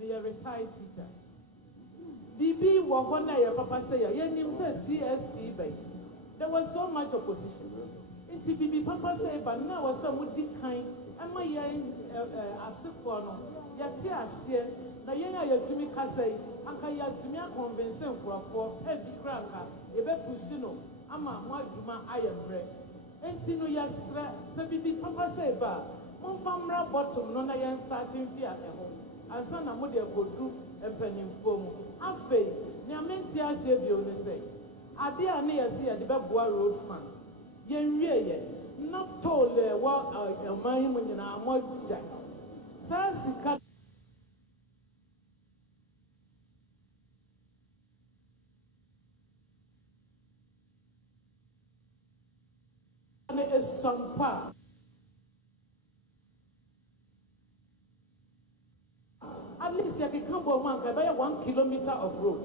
they are retired teacher. BB one day, your papa say, your name says CST Bay. There was so much opposition. Into BB Papa say, but now was some would kind, and my young as the corner, your tears here. Na yenya yatumi kasai anka yatumi convince nkurafo heavy cracker ebe push no ama mo aduma ayembre enti no yasra se bibi papa say ba mo famra bottom no na yen starting fear eho ansa na mo de godu empanimfo mu afei ni amenti ase bi o ne say ade a ne yase ya de beboa road fan yen wie ye na tole wa aman mu nyina mo ja sa sika is some part. At least you can come one by 1 kilometer of road.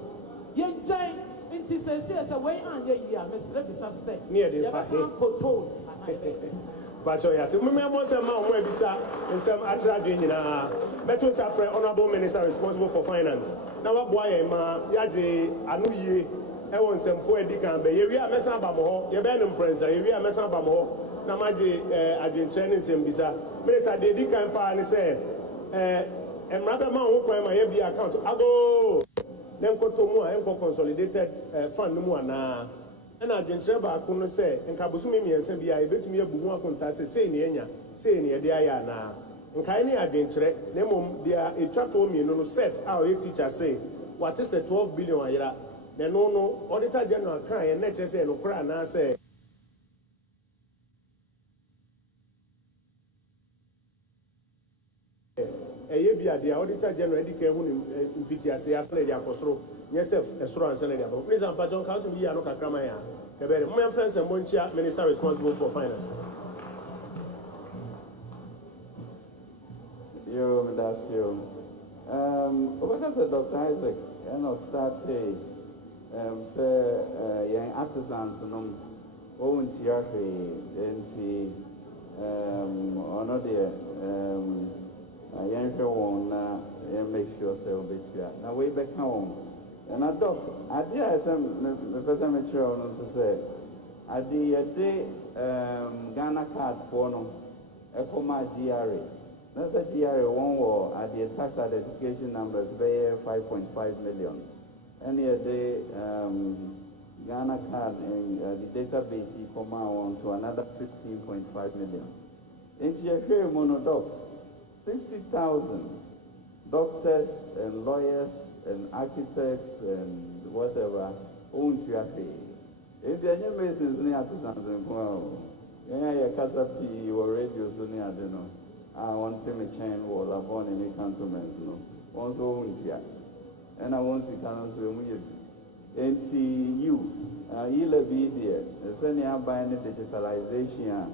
You giant into say way on your year, Mr. Bisa said. Near the but you have to remember some man where bisa and some actual doing Beto Safre, Honorable Minister responsible for finance. Now, what boy, ma, Yaji, Anuye. I want some for Dican Bay. We are messing about more. You're better than Prince. We are messing about more. Namaji, I've been training some visa. Minister, they Dican Pan say, and rather man who my FB account. I go. Then go to more and consolidated fund no more now. And I've been travel. I couldn't say, and Kabusumi and Sambia, I bet me a Buwan contact, say near, say near the Ayana. And kindly I've been trained. Nemum, they are a chat to me, no set. Our teacher say, what is a 12 billion a year? No, Auditor General cry and let us say no cry and I say. The Auditor General educate who in PTSD after the Apostro, yes, a strong senator. Please, I'm Pajon Council, we are not a Kramaya. My friends and Monchia, Minister responsible for finance. You, that's you. What does Dr. Isaac, start young artisans own theatre and another young one make sure so be now way back home and I thought I did some person material to say I did a day Ghana card for no Ecoma GRA. That's a GRA one war at the tax identification numbers by 5.5 million. Any day, Ghana card and the database come on to another 15.5 million. In Chiefre Monodoc, 60,000 doctors and lawyers and architects and whatever own Chiefre. If the new masons near artisans and yeah, Casapi or radio so near, I don't know. I want to make chain wall upon any cantonments, no. Once own Chiefre. And I want to come to E-Levy there, senior buying digitalization,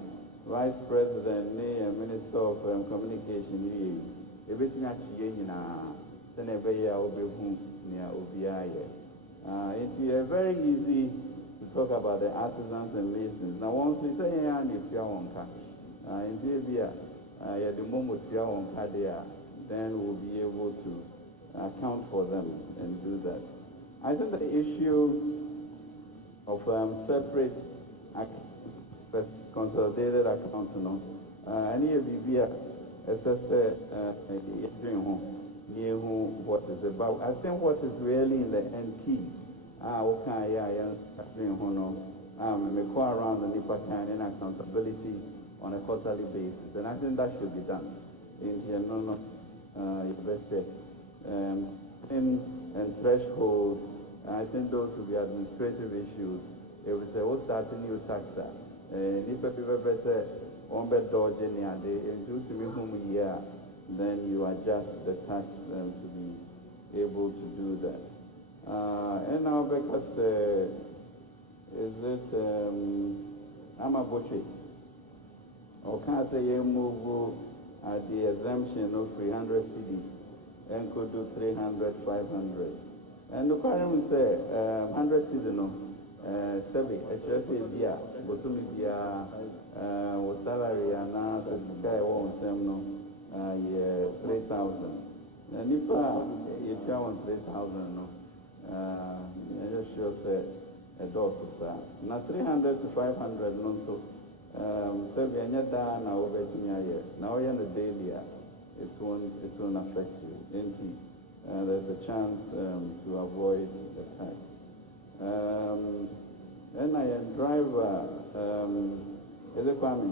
Vice President, Minister of Communication, everything actually then a it's very easy to talk about the artisans and masons. Now, once we say, yeah, if you are in Zambia, the moment you are on there, then we'll be able to account for them and do that. I think the issue of separate consolidated account, any BBA, what is about. I think what is really in the end key, we around the NIPA can and accountability on a quarterly basis, and I think that should be done in here. And threshold. I think those will be administrative issues. If we say, we'll start a new tax, if people say, one bed dodge any day, and due to me whom we are, then you adjust the tax to be able to do that. And now, because is it I'm a butcher? Or can I say, you move the exemption of 300 CDs and could do 300, 500. And the current say 100 season, 7, HSA, Bosumi, was salary and now Sky won't send no 3,000. And if you want 3,000, no, I just sure say a dose, sir. Now 300 to 500, no, so 7 and yet now over to me. Now you're in the daily, it won't affect you. There's a chance to avoid the tax. And I am driver, is it Kwame?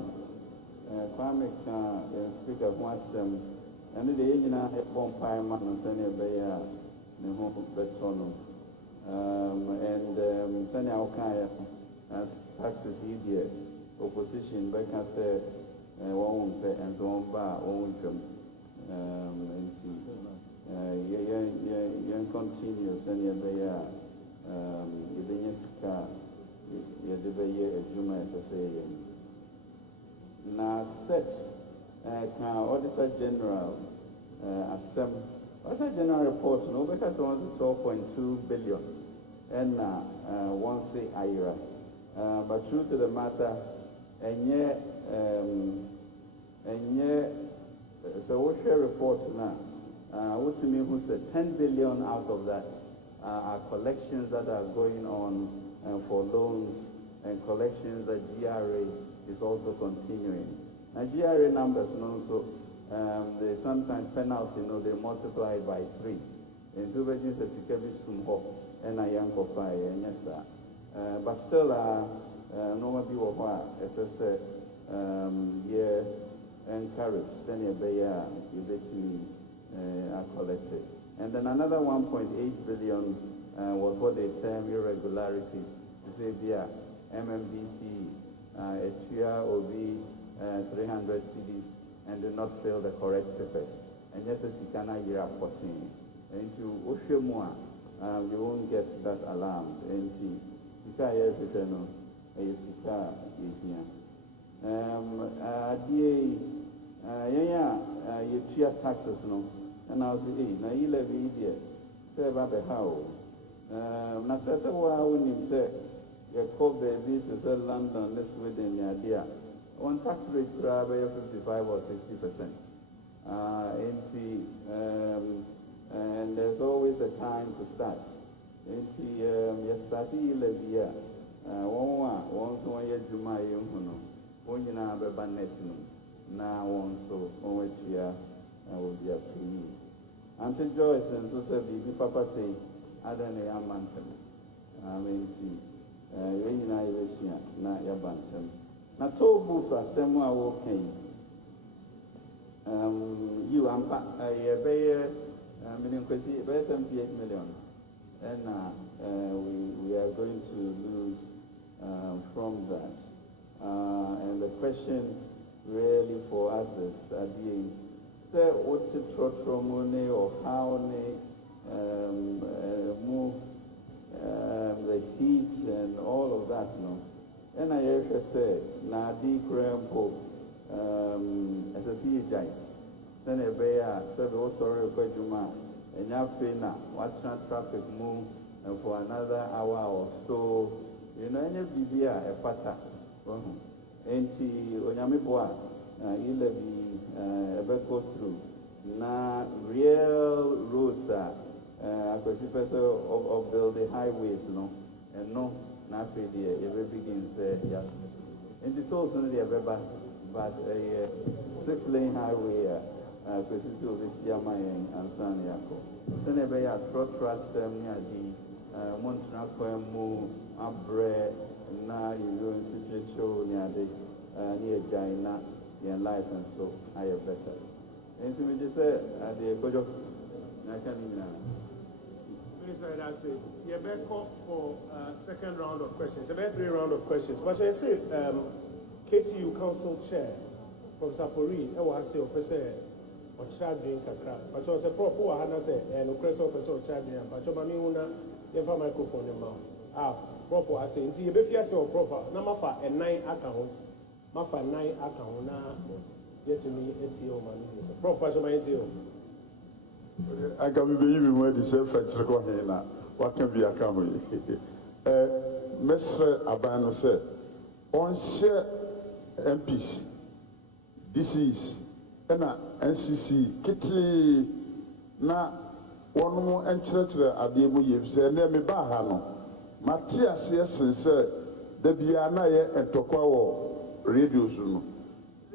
Kwame can speak of once, and the engine had one pie man and send a bear, the home beton. And send out Kaya as taxes idiot, opposition, but can say, won't pay and so on, bar, won't come. You continue send your bear, you car, you debate a Juma as I say. Now, set Auditor General, Auditor General report, no, because one is 12.2 billion, and one say IRA. But true to the matter, and yet, so we share reports now. What to me who said 10 billion out of that are collections that are going on for loans and collections that GRA is also continuing. Now GRA numbers, so they sometimes penalty, they multiply by 3. And two versions as you can be and a young and yes, sir. But still, no one be what as I said, encourage send a bear, are collected. And then another 1.8 billion was what they term irregularities. You say via MMDC, HUR, 300 CDs, and did not fill the correct papers. And yes, it's Sikana year 14. And to Oshemua, you won't get that alarmed. And Sika Yevitano, a Sika you cheer taxes, no. And I was na E-Levy here, say about the how. Nasasa wouldn't say, you call baby to sell London this within the idea. On tax rate, probably 55 or 60%. And there's always a time to start. You start E-Levy, once 1 year Juma, when you have a banet, now also, on which year will be a free. Until Joyce and so said, Papa say, I don't know, I'm when I was here, not your bantam. Not toll booth as them are walking. You am a bear, million, 78 million. And we are going to lose from that. And the question really for us is that say what to trot or how move the heat and all of that, no. And I say, na di crampo, as a sea giant. Then a bear said, oh, sorry, Juma, and now now, watch not traffic move and for another hour or so, you know, any BBA, a pata. And she, Onyamiboa, E-Levy, go through. Na real roads are, of building highways, no, and no, not really, every begins there, yeah. And it also only a but a 6-lane highway, Preciso of this Yamay and San Yako. Then a bay at Trot Trust, near the Montanaco, Abre, now you're going to show near Jaina, near life and so I have better. And to me, just say, the Kojo, I can't even. Minister, that's it. You're back for second round of questions. About 3 round of questions. But I say, KTU Council Chair, Professor Pori, I will say, Professor, or Chadrin Kakra. But I say, Prof, who I had said, and Professor Chadrin, but your mammy will not microphone in mouth. Prof, I say, see, if you say, Prof, Namafa and 9 account, Mafa 9 account, now, get to me, ATO, man. Prof, what's my ATO? I can be even where the self French what can be a camera. Mr. Abano said, on share MPs, this is NCC, Kitty, na one more entrance at the Muyev, and then me bahano. Matthias, yes, and said, the Biana and Tokwa radio soon.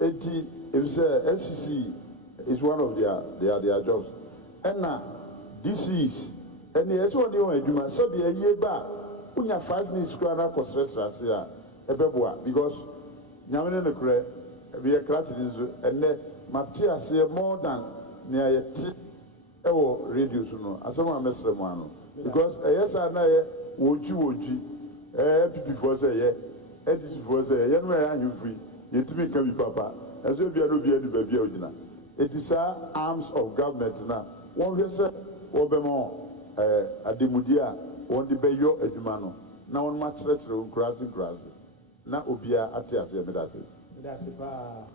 If the NCC is one of their jobs. And now, this is, and yes, what you want to do, so be a year back, when you have 5 minutes to go for stress, because Yaman the Cray, we are crafted, and then Matthias say more than near a radio soon, as someone messed them one. Because yes, I know, would you, before say, and this before say, young man, you free, you to me can be papa, as if you are to be any baby. It is our arms of government now. One will say, Obemo, Ademudia, one the Bayo Edumano. Now one much better on grassy. Now Obia Atias Yamidati. That's it. But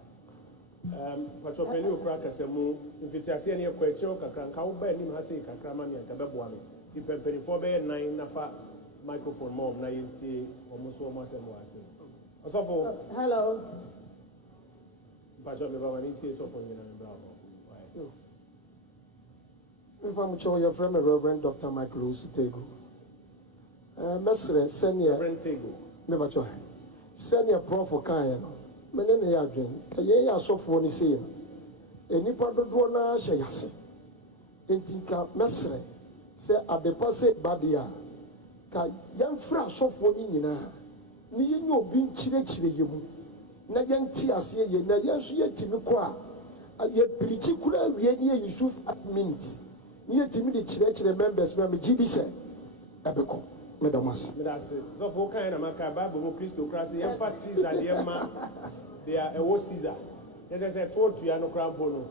your penny will practice a move. If it's a senior question, Kakran, by him has a Kakramani and Kababuami. If a penny 4 by 9 Nafa microphone, mom, 90 almost 1 month and more. Hello. But your Babanese is open in Bravo. If I'm sure your friend, Reverend Dr. Michael Usutegu. Mestre, senior. Reverend Tego. Never try. Senior Prof. Kayan. Menen Yadrin. Kaya so for the same. Any part of Dwana Shayasi. Intinka Mestre. Say at the passe Badia. Ka young fra so for Nina. Ni no being chile you. Na young Tias ye, na yes yet Timukwa. Yet particular really Yusuf at minutes. Near to me, the church members, Mammy GBC, Abeco, Madamas. So, for kind of Macababu, Christocracy, emphasis and the Emma, they are a war Caesar. Let us have told you, no crown bono.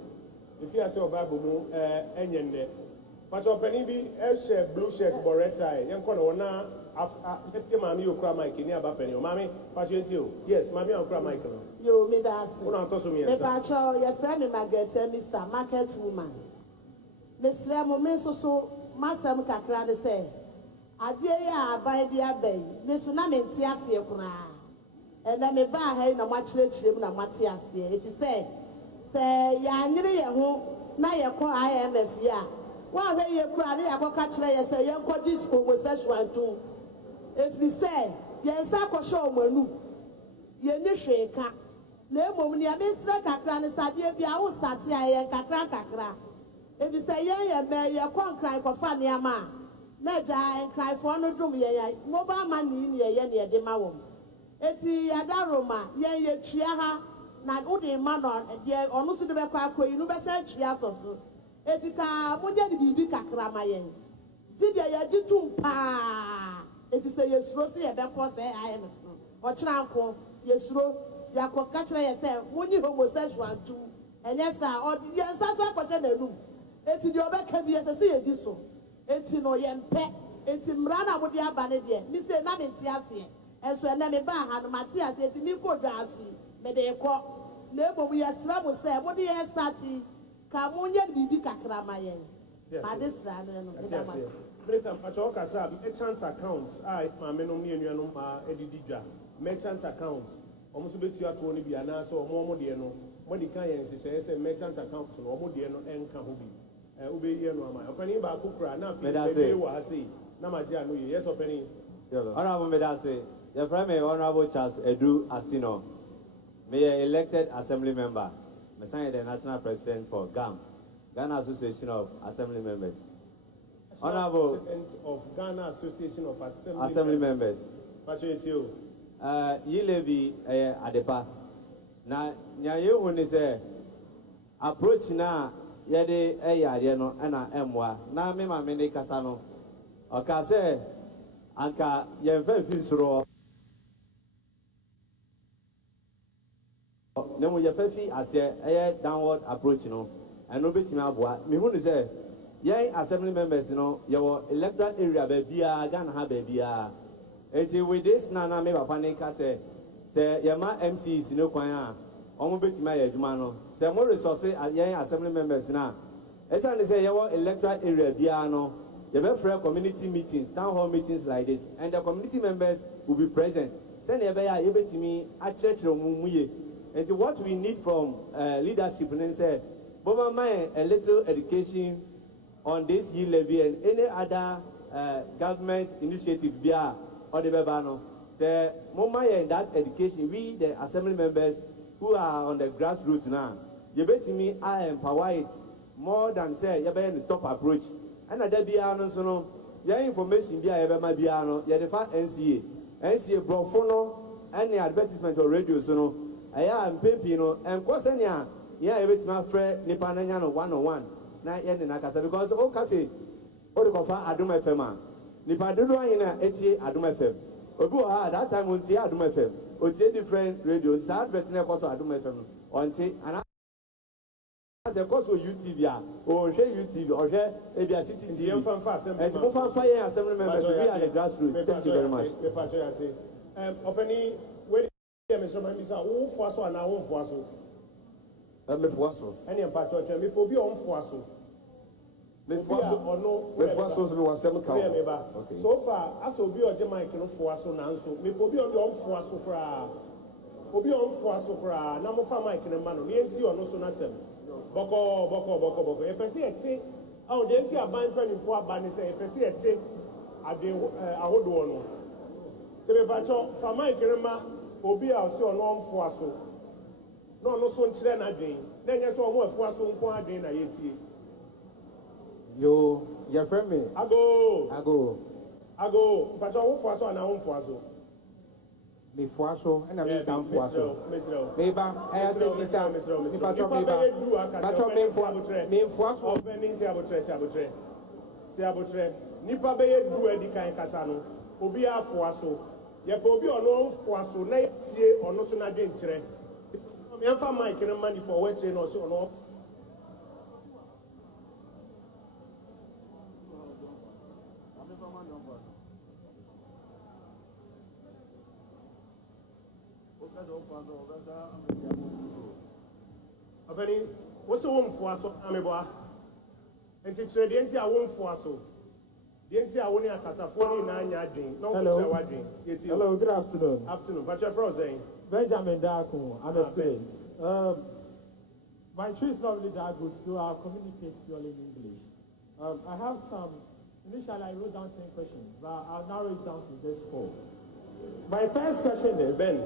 If you are so babu, and but your penny be a blue shirt, Boretta, young corner, after Mammy, you cry, Mike, near Bapenny, Mammy, Patriot, yes, Mammy, I'll cry, Michael. You made us. The Pacho, your friend, Margaret, Mr. Market Woman. Mesra momento so masam kakra de say adie ya abai dia bay meso na menti ase kuna e na me ba ha na machirechire mu na mate ase e ti say ya nyire ye ho na ye ko IMF ya wa hwe ye kura ne ya ko ka kire ye say ye ko dis homosexual too e fi say ye nsa ko show manu ye ni hweka na emom ne ya mesra kakra ne sadie bia wo start ya ye kakra. If you say, yeah, may your concrete for funny ama, Naja and cry for no drum ye mobile money in ye de mawum. Eti Yadaroma, ye triaha, not Udi Manon, ye almost to the back, you know, best triatos. Etika, Muja di Bibi Kakramayen. Did ya jitum pa? It is a yes, Rosie, a back was there, I am. Or Tranco, yes, Ro, Yako Catcher, yourself, when you homosexual too. And yes, sir, or yes, that's what I know. It's your back can be as a sea this so. It's no yen pet, it's in Rana with your banner, Mr. Namin Tiafi. And so I never had Matthias, it's in Nico Darcy, may they call. Never we are slab will say, what do you start? Come on, yet be big Kakramayan. But this land, merchant accounts, I, my menum, Edidija, merchant accounts, almost bet you are to only be an answer or more modiano, Modicayan says a merchant account or modiano and Kahubi. Ubi, my opening by Kukra, nothing I say, Namajanu, yes, opening. Honorable Medase, the Prime Honorable Charles Edu Asino, Mayor elected Assembly Member, Messiah the National President for GAM, Ghana Association of Assembly Members. Honorable President of Ghana Association of Assembly Members. E-Levy Adepa. Na nyaye huni se approach na yede yade no na emwa na me ma me ne kasa no oka se anka ye fa fi soro ne mo ye fa fi ase downward approach no eno betimi aboa me huni se ye assembly members no ye wo electoral area ba bia Ghana ha ba bia enti with this na me papa ne ka se yama MCs no kwan a omo betima ya adwuma no se mo resource yen assembly members na esa ne say yawo electoral area bia no ye be free community meetings, town hall meetings like this, and the community members will be present say ne be ya ye betimi a church muye. And what we need from leadership and say Boba mind a little education on this E-Levy and any other government initiative bia or the bebano. The moment in that education, we, the assembly members who are on the grassroots now, you bet me I empower it more than say you better the top approach. And at the biano, so no, your information be ever my biano, you the NCA brofono, any advertisement or radio, so no, I am Pimpino, and Cosenia, yeah, I bet my friend Nipanano 101, not yet in Nakata, because all Cassie, or the Kofa Aduma Fema, Nipadua in a 88 Aduma Fem. Obu that time on Tia Adum FM, or different radio, sad better course Adum FM, on T and as a course of UTV or share UTV or share ABS City TV. And to move fire assembly members to be at the grassroots. Thank you very much. Opening, where Mr. Mamisa, who was one our own Fosso? Any part of me will be on Fosso. So far, as will be a Jamaican for us on answer, may be on the own for us, will be on for us, number 5 Mike and man, we ain't see on no sooner. Boko. If I see a thing, oh, they see a bind penny for a banner, say, if I see a thing, I've been a wood one. So if I talk for Mike and man, will be our son on for us. No, son, children again. Then you saw more for us on point in a yeti. Yo, your friend me. I go. But I won't for so and I won't for so. Me for so and I mean some for so. Maybe I say Mr. Nipa be do edi kan kasa no obi afo so ye ko obi ono fo so na tie ono so na de nkyere me amfa mic no man for we tre no so ono Abani, what's a woman for us? Ameba. And it's ready and see a woman for us. The NC I want to cast a 49 yard drink. Hello, good afternoon. Afternoon, but you're frozen. Benjamin Darko, I'm a student. My tree is not really that good, so I'll communicate purely in English. I have initially I wrote down 10 questions, but I'll narrow it down to this 4. My first question is, Ben.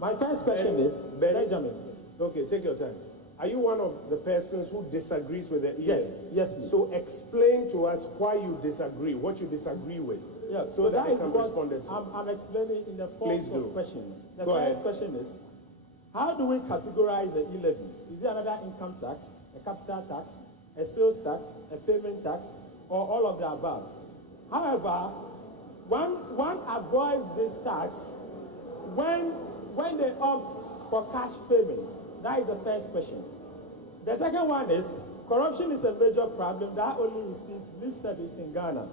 My first question is, Benjamin. Okay, take your time. Are you one of the persons who disagrees with the E-Levy? Yes, please. So explain to us why you disagree, what you disagree with. Yeah, so that is I can what respond to. I'm explaining in the form Please do. of questions. The Go first ahead. question is, how do we categorize the E-Levy? Is it another income tax, a capital tax, a sales tax, a payment tax, or all of the above? However, one avoids this tax when they opt for cash payment. That is the first question. The second one is, corruption is a major problem that only receives lip service in Ghana.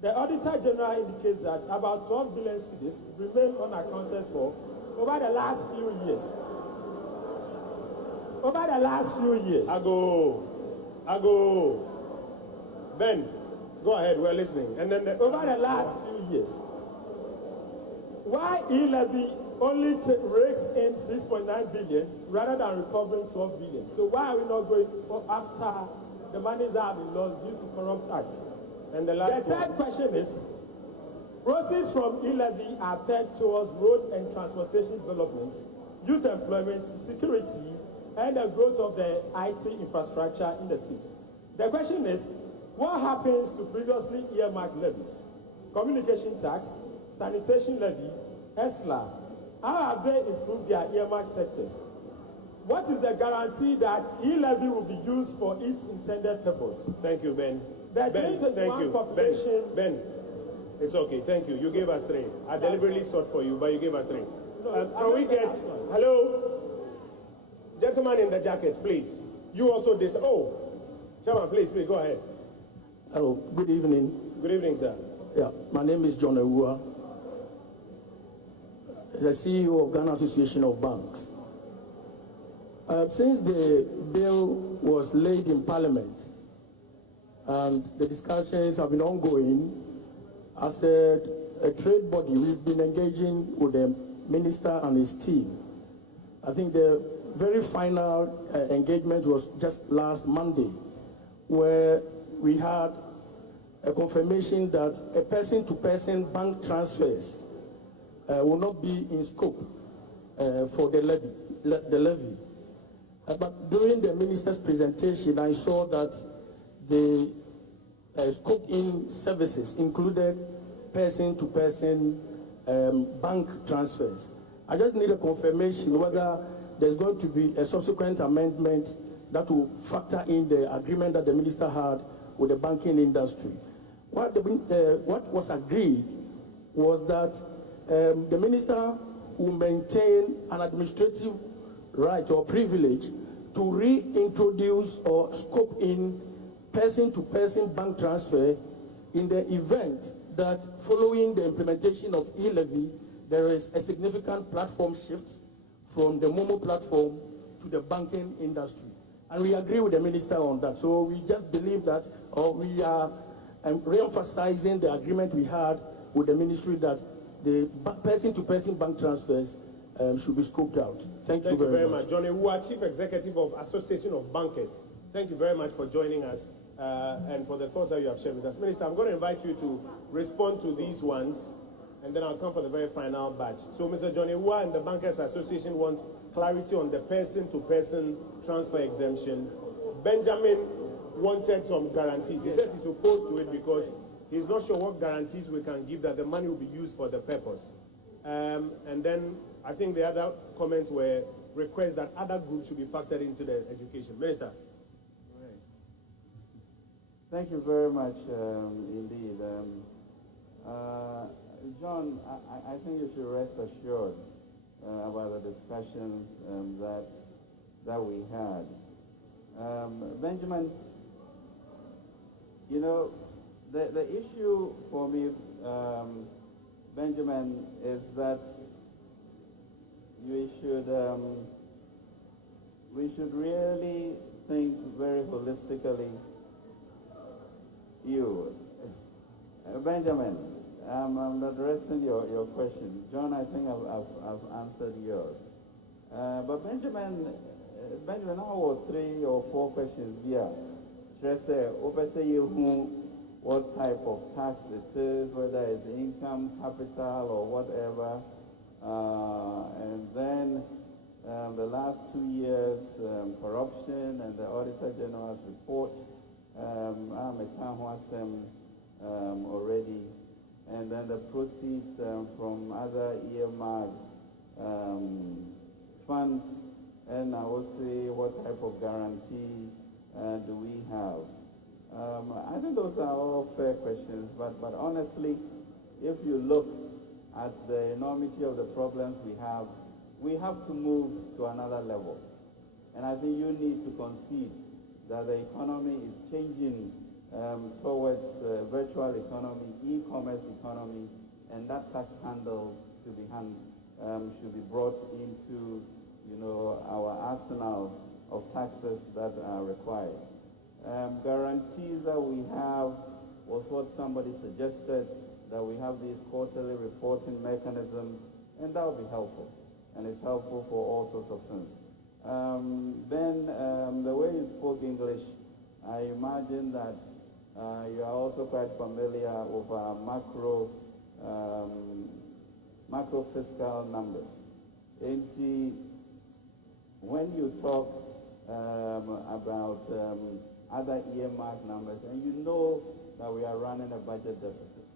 The Auditor General indicates that about 12 billion cedis remain unaccounted for over the last few years. Over the last few years. Ago. Ben, go ahead, we're listening. And then over the last few years. Why E-Levy only rakes in 6.9 billion rather than recovering 12 billion? So why are we not going after the monies that have been lost due to corrupt acts? And the third question is, proceeds from E-Levy are pegged towards road and transportation development, youth employment, security, and the growth of the IT infrastructure in the state. The question is, what happens to previously earmarked levies? Communication tax, sanitation levy, ESLA. How have they improved their earmarked sectors? What is the guarantee that E-Levy will be used for its intended purpose? Thank you, Ben. The Ben, thank you. Ben, it's okay. Thank you. You gave us 3. I deliberately sought for you, but you gave us 3. Can we get... Hello? Gentleman in the jacket, please. You also Chairman, please, go ahead. Hello, good evening. Good evening, sir. Yeah, my name is John Ewua, the CEO of Ghana Association of Banks. Since the bill was laid in Parliament and the discussions have been ongoing, as a trade body, we've been engaging with the minister and his team. I think the very final engagement was just last Monday, where we had a confirmation that a person-to-person bank transfers will not be in scope for the levy. But during the minister's presentation, I saw that the scope-in services included person-to-person bank transfers. I just need a confirmation whether there's going to be a subsequent amendment that will factor in the agreement that the minister had with the banking industry. What was agreed was that the minister will maintain an administrative right or privilege to reintroduce or scope in person-to-person bank transfer in the event that following the implementation of E-Levy, there is a significant platform shift from the Momo platform to the banking industry. And we agree with the minister on that. So we just believe that, or we are re-emphasizing the agreement we had with the ministry that the person-to-person bank transfers should be scoped out. Thank you very much. Johnny Wua, Chief Executive of Association of Bankers. Thank you very much for joining us and for the thoughts that you have shared with us. Minister, I'm going to invite you to respond to these ones, and then I'll come for the very final batch. So Mr. Johnny Wua and the Bankers Association want clarity on the person-to-person transfer exemption. Benjamin wanted some guarantees. He says he's opposed to it because he's not sure what guarantees we can give that the money will be used for the purpose. And then I think the other comments were requests that other groups should be factored into the education. Minister. Right. Thank you very much indeed. John, I think you should rest assured about the discussions that we had. Benjamin, you know, the issue for me, Benjamin, is that we should really think very holistically. Benjamin, I'm addressing your question. John, I think I've answered yours. But Benjamin, I have 3 or 4 questions here. Just say, what type of tax it is, whether it's income, capital, or whatever. And then the last 2 years, corruption and the Auditor General's report, I'm a Townhall already, and then the proceeds from other earmarked funds, and I will say what type of guarantee do we have. I think those are all fair questions, but honestly, if you look at the enormity of the problems we have to move to another level. And I think you need to concede that the economy is changing towards virtual economy, e-commerce economy, and that tax handle should be brought into, our arsenal of taxes that are required. Guarantees that we have was what somebody suggested, that we have these quarterly reporting mechanisms, and that will be helpful. And it's helpful for all sorts of things. Then the way you spoke English, I imagine that you are also quite familiar with our macro fiscal numbers. When you talk about other earmark numbers, and you know that we are running a budget deficit,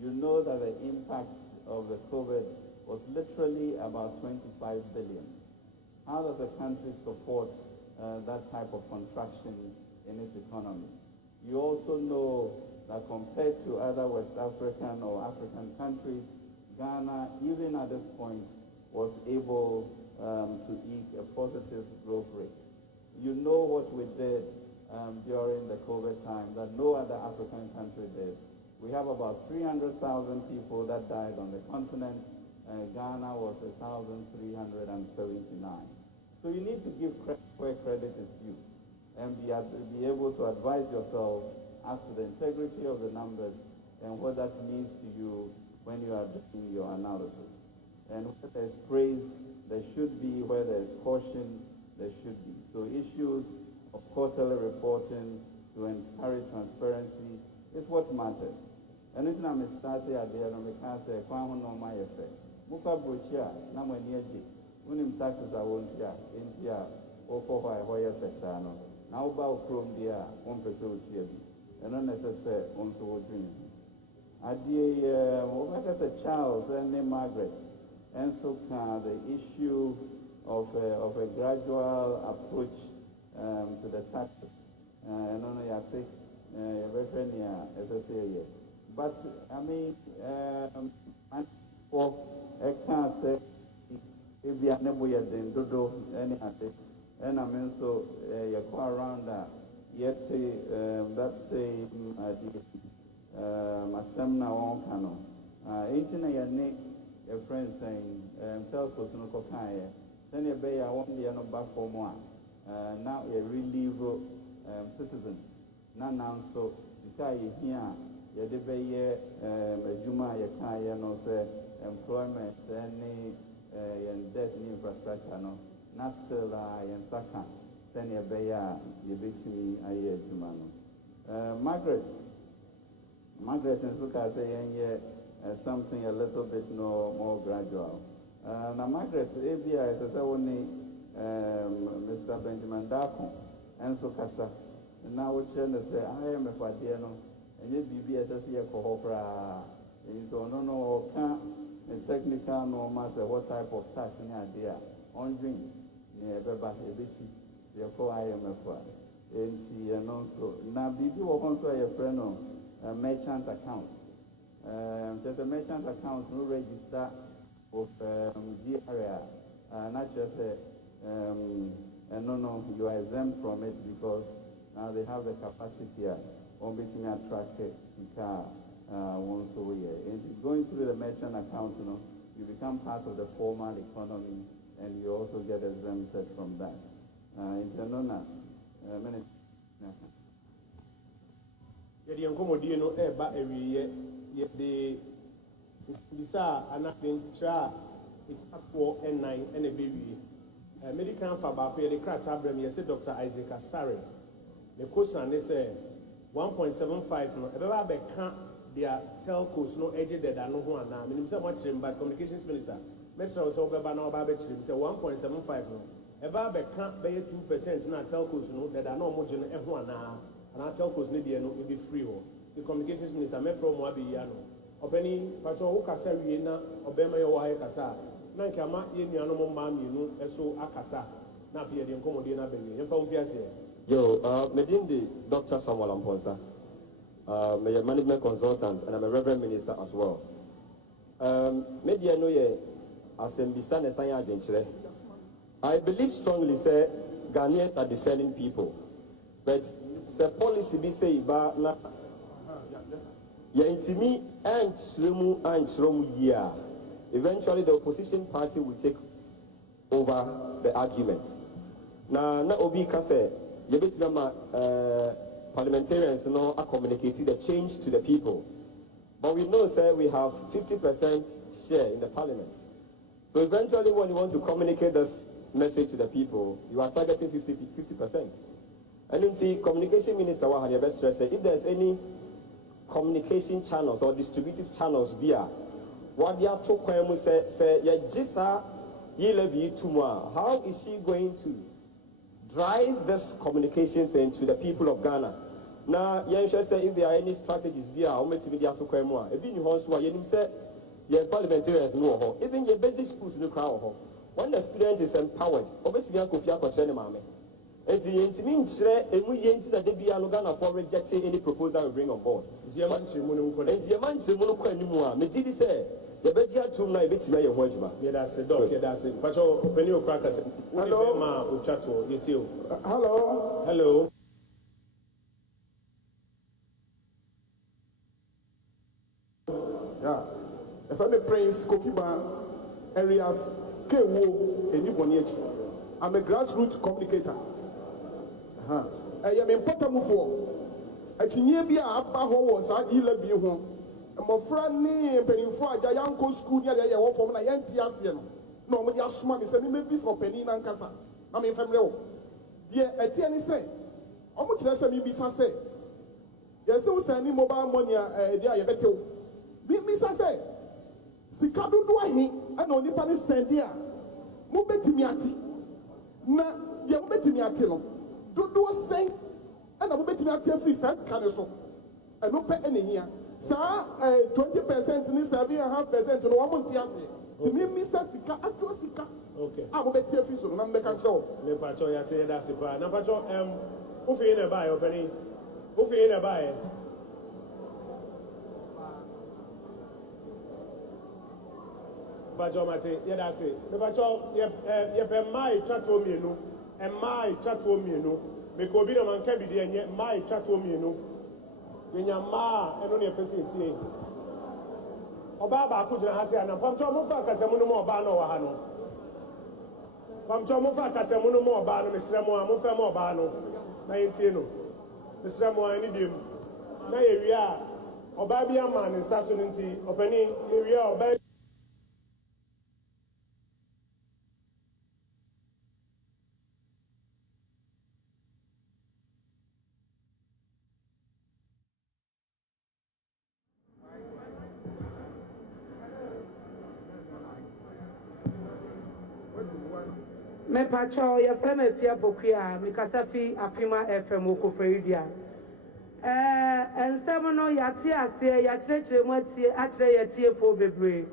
you know that the impact of the COVID was literally about 25 billion. How does the country support that type of contraction in its economy? You also know that compared to other West African or African countries, Ghana, even at this point, was able to eke a positive growth rate. You know what we did during the COVID time that no other African country did. We have about 300,000 people that died on the continent. Ghana was 1,379. So you need to give credit where credit is due and be able to advise yourself as to the integrity of the numbers and what that means to you when you are doing your analysis. And where there's praise, there should be. Where there's caution, there should be. So issues of quarterly reporting to encourage transparency is what matters. And if I'm starting at the end of the cancer, Muka Bruchia, Namaniaji, Unim taxes I won't hear, India, Oko Hoya Festano, now about Chrome dear, one person and unnecessary on so dream. At the Charles and Margaret, and so the issue of a gradual approach to the taxes. And only I think as I say, but I mean, for I can't say if we are never yet in Dodo any and I mean so you go around that yet that same Asemna on Kano. 18 a year a friend saying tell person no kaya then you be a 1 year no back for more now a relieve citizens now so Sika here you be a Juma Yakaya no say employment any and debt infrastructure no not still and second then you be you between a year Juma Margaret and Suka say something a little bit more gradual. Now Margaret, ABI is only Mr. Benjamin Dako and Sukasa. Now we say I am a Fadiano and you BBS here Kohopra. You don't know technical no matter what type of tax in idea on drink near Beba ABC. Therefore I am a Fad. And also now BB will also a friend of merchant accounts. There's a merchant account no register of GRA, not just no, you are exempt from it because now they have the capacity on between attract Sika once a year. And going through the merchant account, you become part of the formal economy and you also get exempted from that. In Janona, Minister. The Bisa Anapin Cha, for N9 and a baby. Medical Fabapa, the Krat Abram, yes, Dr. Isaac Asari. The question is 1.75 no, ever can't their telcos no edge that I know one now. Minister, what but Communications Minister, Mr. Osobeba now Babachim say 1.75 no. Eba be can't pay 2% na telcos no that are no more than F1 and our telcos need no be free. The communications minister me from Wabi Yano. Openi Pacho Kasa Yena, Obema Yohai Kasa. Nankama Yeniano Mami no eso Akasa. Na fear the Incomodina baby. And from Fiasia. Yo, Medindi, Dr. Samuel Amponsa. I'm a management consultant and I'm a reverend minister as well. Maybe I know you as a Mbisa Nesanya Agenture. I believe strongly, say, Ghanaians are discerning people. But the policy be say, na ya intimi and Shlomu year. Eventually, the opposition party will take over the argument. Na Obi Kase, parliamentarians are communicating the change to the people. But we know, sir, we have 50% share in the parliament. So eventually, when you want to communicate this message to the people, you are targeting 50%. And in the communication minister, if there's any communication channels or distributive channels via what they are talking say E-Levy tomorrow, how is she going to drive this communication thing to the people of Ghana? Now, say if there are any strategies via media to Kwemwa, even you also say your parliamentarians know even your basic schools in the crowd. When the student is empowered, obviously, and the means and we ain't that they be Ghana for rejecting any proposal we bring on board. And the man say anymore. Medidi say the budget to my bit may watch. Yeah, that's it, dog. Yeah, that's it. Pacho, open your crackers. Hello, hello. Hello. Yeah. If I'm a prince, Kofi Ban, areas, Kewo, and Niboniech. I'm a grassroots communicator. I am important for. I think be a was at E-Levy home. I'm a friend name, penny for a giant school near the war from a young Tiasian. No, but your smart is a maybe for Penny and Kasa. I mean, family. Dear, I tell you, say, how much less I mean, be say. There's no sending mobile money, dear, you better. Miss I say, Sikadu do I hit, and only Pani send there. Mubetimiati. Na, ya Mubetimiati. Do a say, and I will bet me a free sense canisol. And no pay any here. Sir, 20% in this 7.5% to 1 month. To me, Mr. Sika, actual Sika. Okay. I will bet you a free so number control. Le Pacho, ya say that's it. Now, Pacho, who feel in a buy, opening? Who feel in a buy? Pacho, Mate, yeah, that's it. The Pacho, you my chat to me, no. And my chat to me, no. Because we don't can be there, and yet my chat to me, no. When your ma and only a person, Obaba could have said, and Pamcho Mofa Casamuno more Bano Hano. Pamcho Mofa Casamuno more Bano, Mr. Mofa more Bano, 19. Mr. Mo, I need him. Now we are Obabia man in Sassunity, opening area of bed. Me pacho ya frame fia bokia mi kasafi apima FM okofreidia ensem no yate ase ya kyerɛkyerɛ mu atie akyerɛ ya tie fo bebre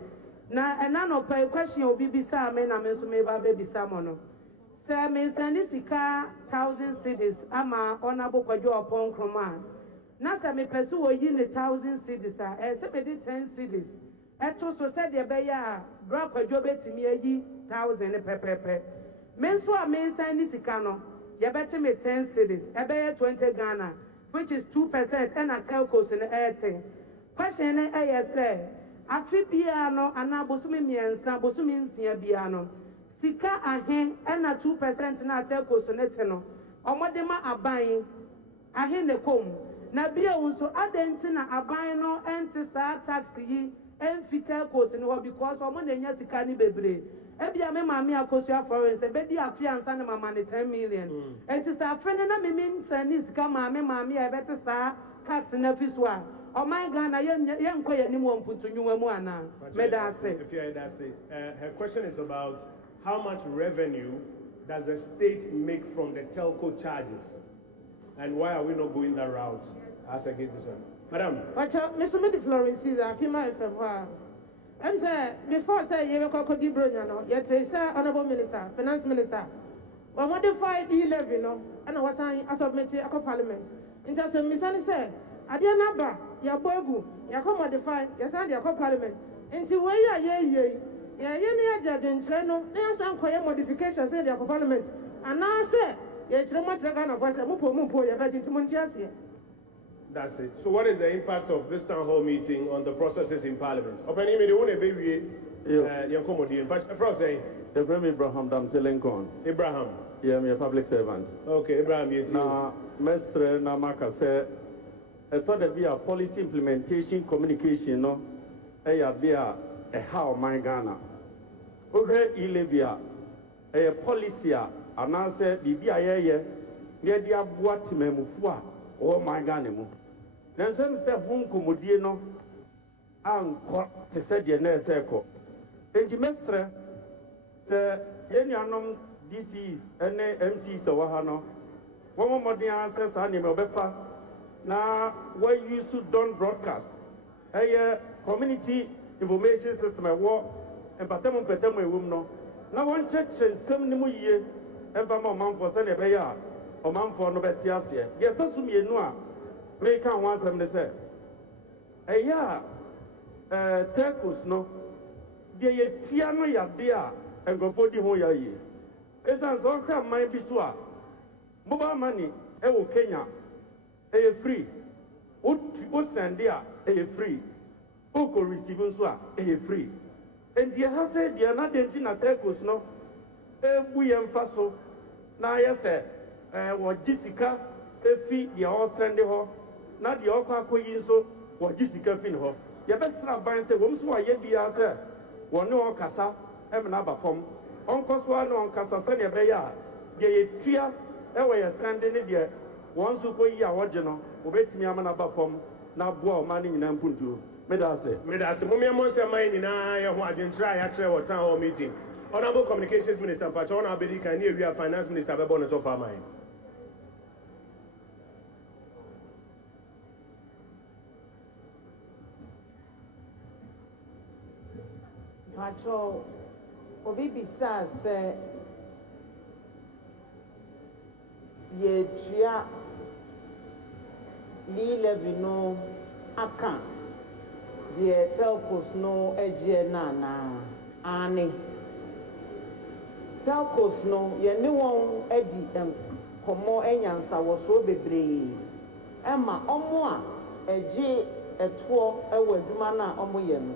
na ɛna no pɛ question obi bisa me na me nso me ba be bisa mo no sɛ me send sika 1000 cedis ama honorable kwadwo opon kroma na sɛ me pɛso wo yi ne 1000 cedis a sɛ me di 10 cedis ɛto so sɛ de be ya bra kwadwo betimi ayi 1000 pepepe. Men so a men send sika no, you better me 10 cedis, ebe 20 Ghana, which is 2%, and a telcos in the 18. Question say, afi piano, and na bosumi miensa, bosumi nsia biano. Sika ahen, and a 2% na telcos in the no. Omodema abayin, ahen ne kom. Na bia unso adentina abayin no, enti sa taxi, and fit telcos in the because omodenya sika ni bebre. Ebia me mami akosua foreign se bedi afia nsa na mama ne 10 million. Enti sa afene na me min Chinese ka mami e beti sa tax na fi so a Oh my Ghana, young quay anyone put to you ana. Her question is about how much revenue does the state make from the telco charges? And why are we not going that route as against this one? Madam. Mr. Medi Florence is a female from her. And say, before I say, you have a cody brilliant, yet say, Honorable Minister, Finance Minister, well, modified E-Levy, and I was saying, I submitted a parliament. In just a misunderstanding said, I didn't number, your bogu, you come modify, you send your parliament. Until where you are, you judge in Treno, there's some quiet modifications in your parliament. And now I say, you're too much like a voice, a mupo, you're betting to Munchiasi. That's it. So what is the impact of this town hall meeting on the processes in parliament? Open email, you want to be your commodity. But first say, Abraham Damtelenko. Abraham. Yeah, I'm a public servant. Okay, Abraham, you now, Mestre Namaka said, I thought there'd be a policy implementation communication, no? Be a how my Ghana. Okay, E-Levy, a policy, and I said, the BIA, near the Abuat Memufua, or my Ghana. Then some say, Home Comodino, and caught to say the next echo. And the Mestre said, any unknown DCs and MCs of Wahano. One more the answers are named Obefa. Now, where you used to done broadcast, a community information system at war, and Patamon Petamo Wumno. Now, one church and some new year, and Pama Mount for Sunday Baya, or Mount for Nobetiasia. Yet, those whom you know, may come once and they say, a ya, Turcos, no, the Tiano Yadia, and go for the whole year. It's an Zonka, my Biswa. Mobile money, Kenya, free. What send there, free. Who could receive free. And the house said, they are not engine attackers, no. We emphasize. Now, yes, what Jessica, fee, the all send her. Not the all quaking so, what Jessica fin her. You best not buy and say, Womes who are yet be out there. One no Casa, have another form. Uncle Swan on Casa Sanya Baya, ye clear. Ewe ya sende ne de won so ko yi awodje obetimi amana ba fom na boa o mani nyina mpuntu medase mumia monse man nyina ye ho adwentra ya tre town hall meeting. Honorable Communications Minister Pacho na abedi kan ne ewia Finance Minister bebo no to fa man Pacho obi bisa se Yetria E-Levy no aka the telcos no eje na ani telcos no ye ne won edi komo enyansa wo so bebre ema omo a eje eto ewo aduma na omo ye no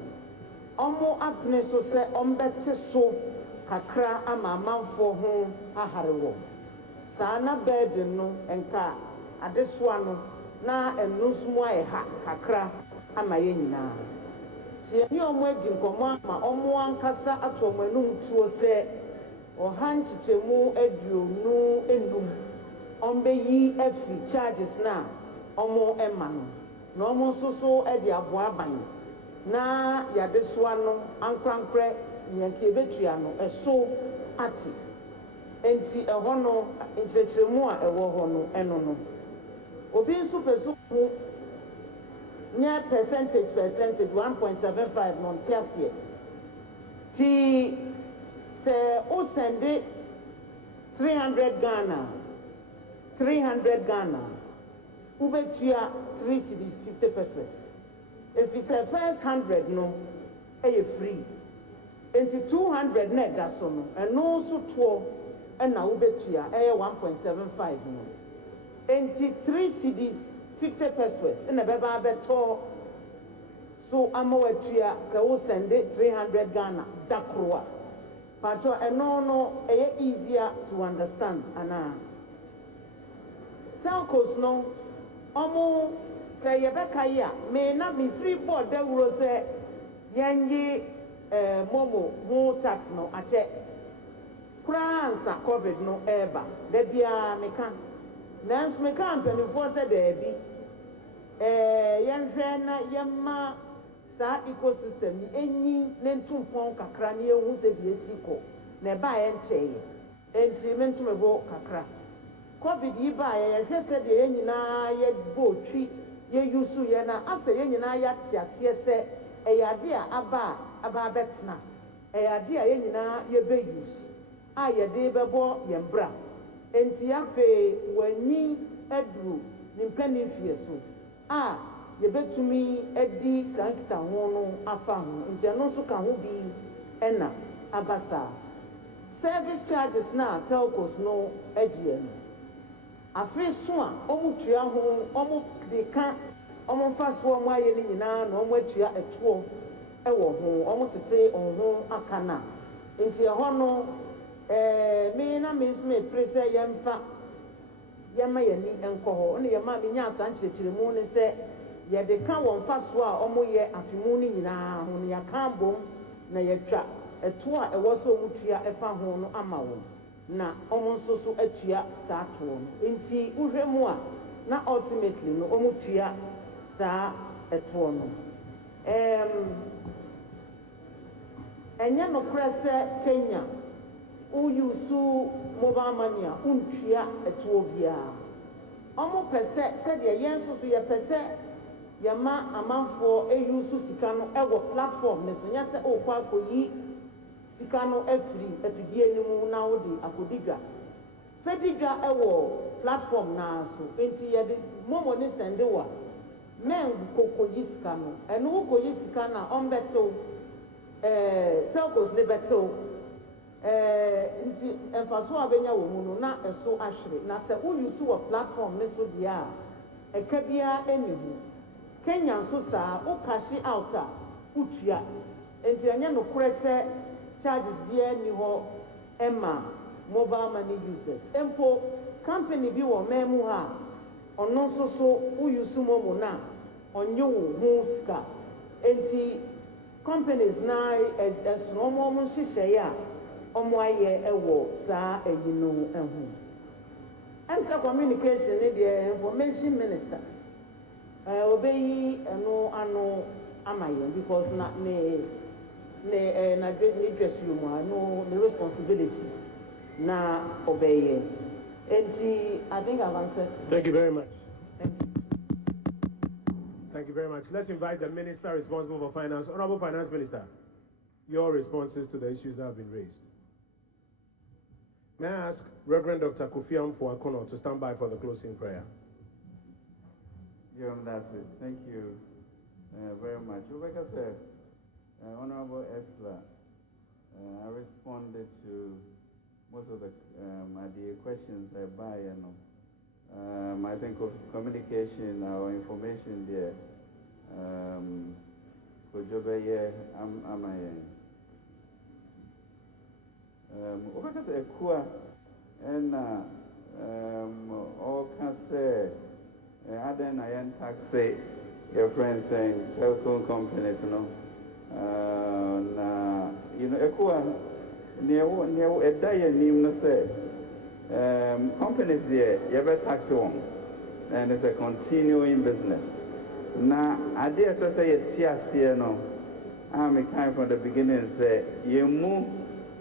omo apne so se ombete so kakra ama manfo ho aharewo sana burden no enka adeswa no na enusmu ha kakra ama ye nyina tie ni omo edi nkomo ama omo ankasa atomanum tuo se ohanchichemu eduonu enum ombe yi afi charges na omo ema no na omo soso edi abo aban na yadeswa no ankrankre nyanke betua no eso ati enti eho no nkyerɛkyerɛmu a ɛwɔ hɔ no ɛno no obi nso pɛso ho nya percentage 1.75 no nte aseɛ ti sɛ o sende 300 Ghana ubetua 3 cedis 50 pesos if it's a first 100 no ɛyɛ free enti 200 na ɛda so no ɛno nso toɔ and now betua 1.75 no. Enti 3 cedis 50 pesos and a beba beto so amawetua so send it 300 Ghana dakroa. Pacho no easier to understand ana. Telcos no omo say yebeka ya me na me free board de wuro say yenye momo mo tax no ache Kransa COVID no eba. Debia meka. Nance meka ampenifo se debi. yɛnhwɛ na yɛma saa ecosystem yi enyi ne ntumpɔn kakra ne ehu sɛ bi esi kɔ na ɛbaa yɛ nkyɛn enti me ntumebo kakra covid yi baa yɛhwɛ sɛ deɛ yɛn nyinaa yɛbɔ otwi yɛyusu yɛ na asɛ yɛn nyinaa yɛate aseɛ sɛ ɛyɛ ade a aba abɛtena ɛyɛ ade a yɛn nyinaa yɛbɛyus a yɛde bɛbɔ yɛn bra enti afei w'ani aduru ne mpanimfie so a yɛbɛtumi adi saa nkitaho no afa ho nti ɛno nso ka ho bi ɛna aba saa service charges na telcos no agyeɛ no afei so a ɔmo tua ho ɔmo de ka ɔmo mfa so ɔmo ayɛ no nyinaa na ɔmo atua ɛtoɔ ɛwɔ ho ɔmo tete ɔho aka na nti ɛhɔ no me na me nso mepere sɛ yɛmfa yɛma yɛni nkɔ hɔ ɔne yɛma menya asa nkyerɛkyerɛmu ne sɛ yɛde ka wɔn mfa so a ɔmo yɛ afemu no nyinaa ho no yɛka bom na yɛtwa ɛtoɔ a ɛwɔ sɛ ɔmo tua ɛfa ho no ama wɔn na ɔmo nso so atua saa toɔ no nti wohwɛ mu a na ultimately no ɔmo tua saa ɛtoɔ no ɛnyɛ nokorɛ sɛ Kenya woyusu mobile money a wontua ɛtoɔ biara ɔmo pɛ sɛ sɛdeɛ yɛn nso so yɛpɛ sɛ yɛma amanfoɔ eyusu sika no ɛwɔ platform ne so nyɛ sɛ ɔkɔ akɔyi sika no afiri afidie no mu na wode akɔdi dwa fɛdi dwa ɛwɔ platform naa so nti yɛde momo ne sɛnde wa mɛn kɔkɔyi sika no ɛno wokɔyi sika no a ɔmbɛtew telcos ne bɛtew nti mfaso a bɛnya wɔ mu no na ɛso ahwere na sɛ woyusu wɔ platform ne so deɛ a ɛka biara ɛni ho Kenya nso saa wokashi out a wotua nti ɛnyɛ nokorɛ sɛ charges biara ni hɔ ɛma mobile money users mpo company bi wɔ man mu ha ɔno nso so woyusu momo na ɔnyɛ wo ho sika nti companies na ɛsono ɔmo nhyehyɛeɛ a ɔmo ayɛ ɛwɔ saa ɛyi no ɛho ɛm sɛ communication ne deɛ information minister obeyi ɛno ano ama yɛn because na ne dwesi mu a no the responsibility na ɔbɛyɛ nti I think I've answered. Thank you very much. Thank you very much. Let's invite the minister responsible for finance. Honorable Finance Minister, your responses to the issues that have been raised. May I ask Reverend Dr. Kofi Amfo-Akono to stand by for the closing prayer? That's it. Thank you very much. Rebecca said, Honorable Esla, I responded to most of the questions by, I think of communication or information there. Kojobeye Amaye. Rebecca said, Kua, and all can say, other than taxi, your friends saying telecom companies, Ekua near a day name say companies there, you have a taxi one, and it's a continuing business. Now, I dare say a TSC, I'm a kind from the beginning say you move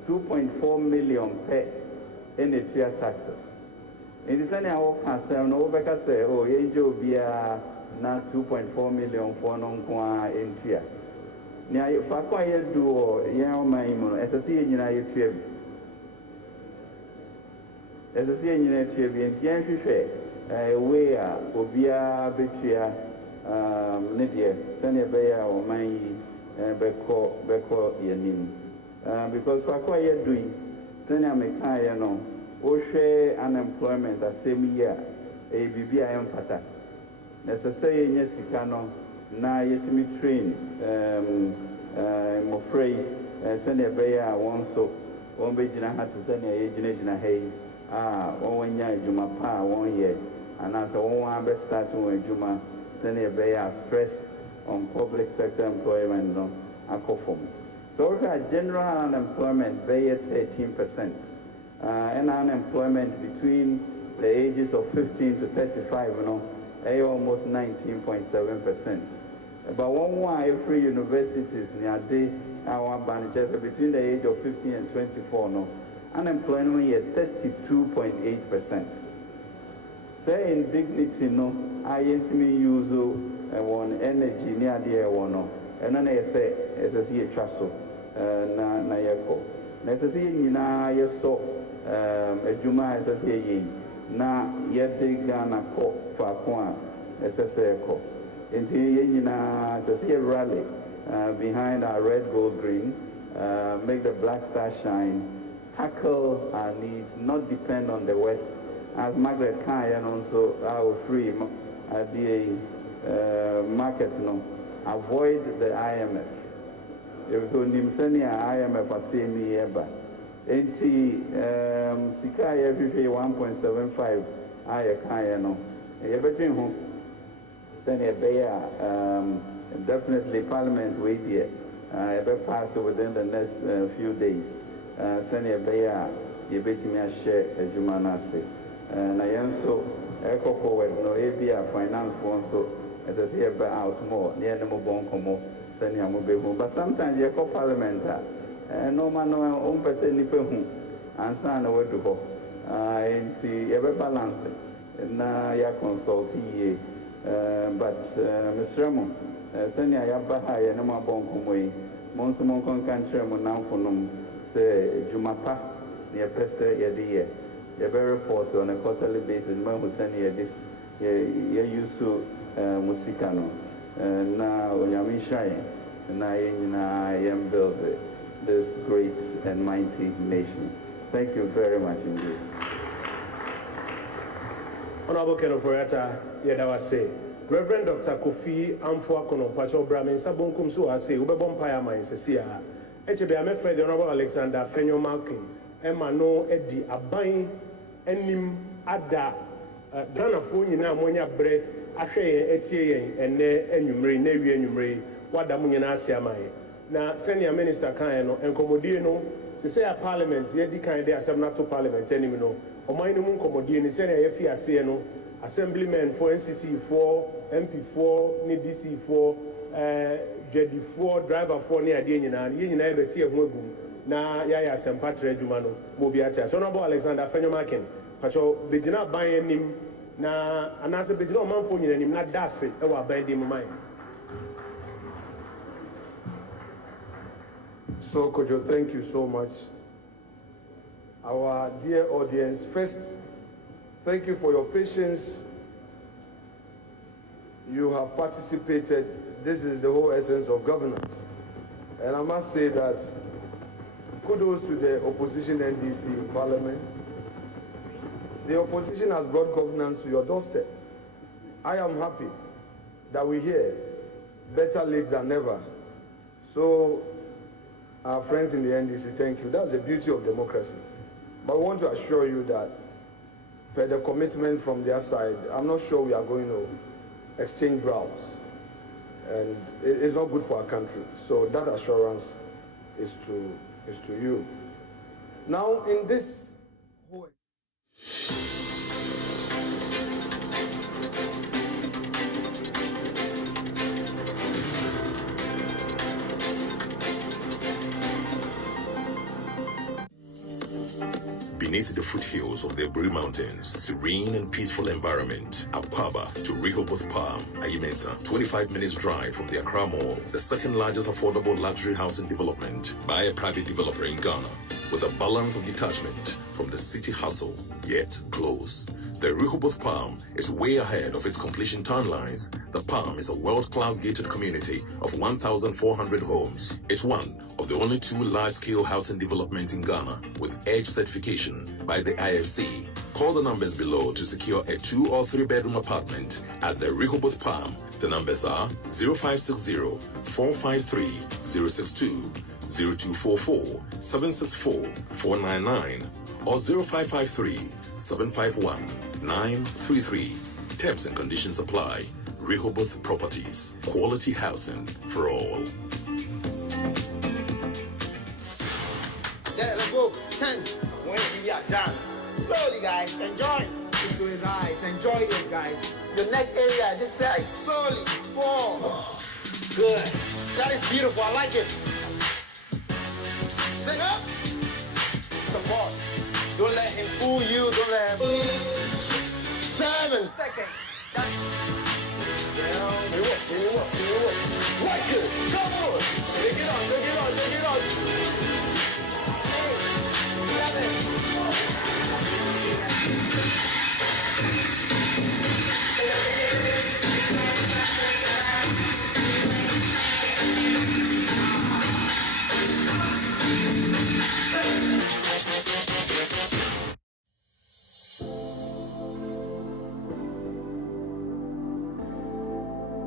2.4 million pay in the tier taxes. It is any our concern, no back say, oh, you be now 2.4 million for non-qua in tier. Now, if I quite do, my as a senior, you trip. As a senior, trip in Tianshi, where Obia Betria, Lydia, Sanya Baya, or my Beko Yanin. Because for quite doing, Sanya Mekayano. Oshe unemployment the same year, a BBI pata. Necessary in Yesikano, na yetimi train, I'm afraid, send a bear one so, one bejina had to send a agent hay, 1 year, Juma pa 1 year, and as a one best starting with Juma, send a bear stress on public sector employment, a conform. So, general unemployment, bay at 13%. And unemployment between the ages of 15 to 35, almost 19.7%. But one every universities near day our managers between the age of 15 and 24 no unemployment is 32.8%. Say in dignity no I intimate use one energy near the one and then I say as a see a trasso na yako. Necessary na yeso a juma as a say na yede Ghana ko fa kwa as a say ko. Into as a see a rally behind our red, gold, green, make the Black Star shine, tackle our needs, not depend on the West. As Margaret Kai and also our free at the market, no, avoid the IMF. If so, Nimsenia IMF was saying me ever. Sika every 1.75 Ayakaya no. Everything home. Send a bear. Definitely Parliament will be pass within the next few days. Send a bear, you bet me a share a Jumanasi. And I am so echo forward, no ABA finance one so as I say about out more, near the Moboncomo, send your mobile. But sometimes you call Parliament, no man, no own person, Nippon, and sign a word to go. And see ever balance it. Now you consult ye. But Mr. Ramon, send ya Baha and Nama Boncomoy, Monsumon country, Monamphonum, say Jumapa, near Pester Yadia. You very report on a quarterly basis, man who send you this, you used to Musicano, now Yamishai, and I am built this great and mighty nation. Thank you very much indeed. Honorable Ken Oforiatta, Yedawase, Reverend Dr. Kofi Amfoakono, Pacho Brahmin, Sabunkum Suase, Ubebompire Mines, Sia, HB, I'm afraid the Honorable Alexander Fenyo Malkin, Emma no Eddie Abain, Enim Ada, Ghana Funina Monia Bre, Ashe, Etie, and Ne Enumere, Nevi Enumere, Wadamunia Siamai. Now, Senior Minister Kaino, and Comodino, to say a parliament, Yedi kind of assembly to parliament, anymore. O minimum Comodino, Senior FIACNO, Assemblyman for NCC4, MP4, NDC4, JD4, Driver 4 near Diana, Yin and Tia Mogum, Na Yaya Sempatre Jumano, Mobiata, Honorable Alexander Fenyomakin, Pacho, Bejina buying him, Na Anasa Bejino Manfoni and him not das it, or bend him mind. So, Kojo, thank you so much. Our dear audience, first, thank you for your patience. You have participated. This is the whole essence of governance. And I must say that kudos to the opposition NDC in Parliament. The opposition has brought governance to your doorstep. I am happy that we hear better late than never. So, our friends in the NDC, thank you. That's the beauty of democracy. But I want to assure you that per the commitment from their side, I'm not sure we are going to exchange brows. And it's not good for our country. So that assurance is to you. Now, in this whole... Beneath the foothills of the Blue Mountains, serene and peaceful environment, Akwaba to Rehoboth Palm, Ayimesa, 25 minutes drive from the Accra Mall, the second largest affordable luxury housing development by a private developer in Ghana, with a balance of detachment from the city hustle, yet close. The Rehoboth Palm is way ahead of its completion timelines. The Palm is a world-class gated community of 1,400 homes. It's one of the only 2 large-scale housing developments in Ghana with EDGE certification by the IFC. Call the numbers below to secure a 2 or 3 bedroom apartment at the Rehoboth Palm. The numbers are 0560 453 062, 0244 764 499, or 0553 751 933. Terms and conditions apply. Rehoboth Properties. Quality housing for all. Yeah, let's go. 10. When we are done. Slowly, guys. Enjoy. to his eyes. Enjoy this, guys. Your neck area, this side. Slowly. 4. Good. That is beautiful. I like it. Sit up. Support. Don't let him fool you. Don't let him. 7. Second. Very well.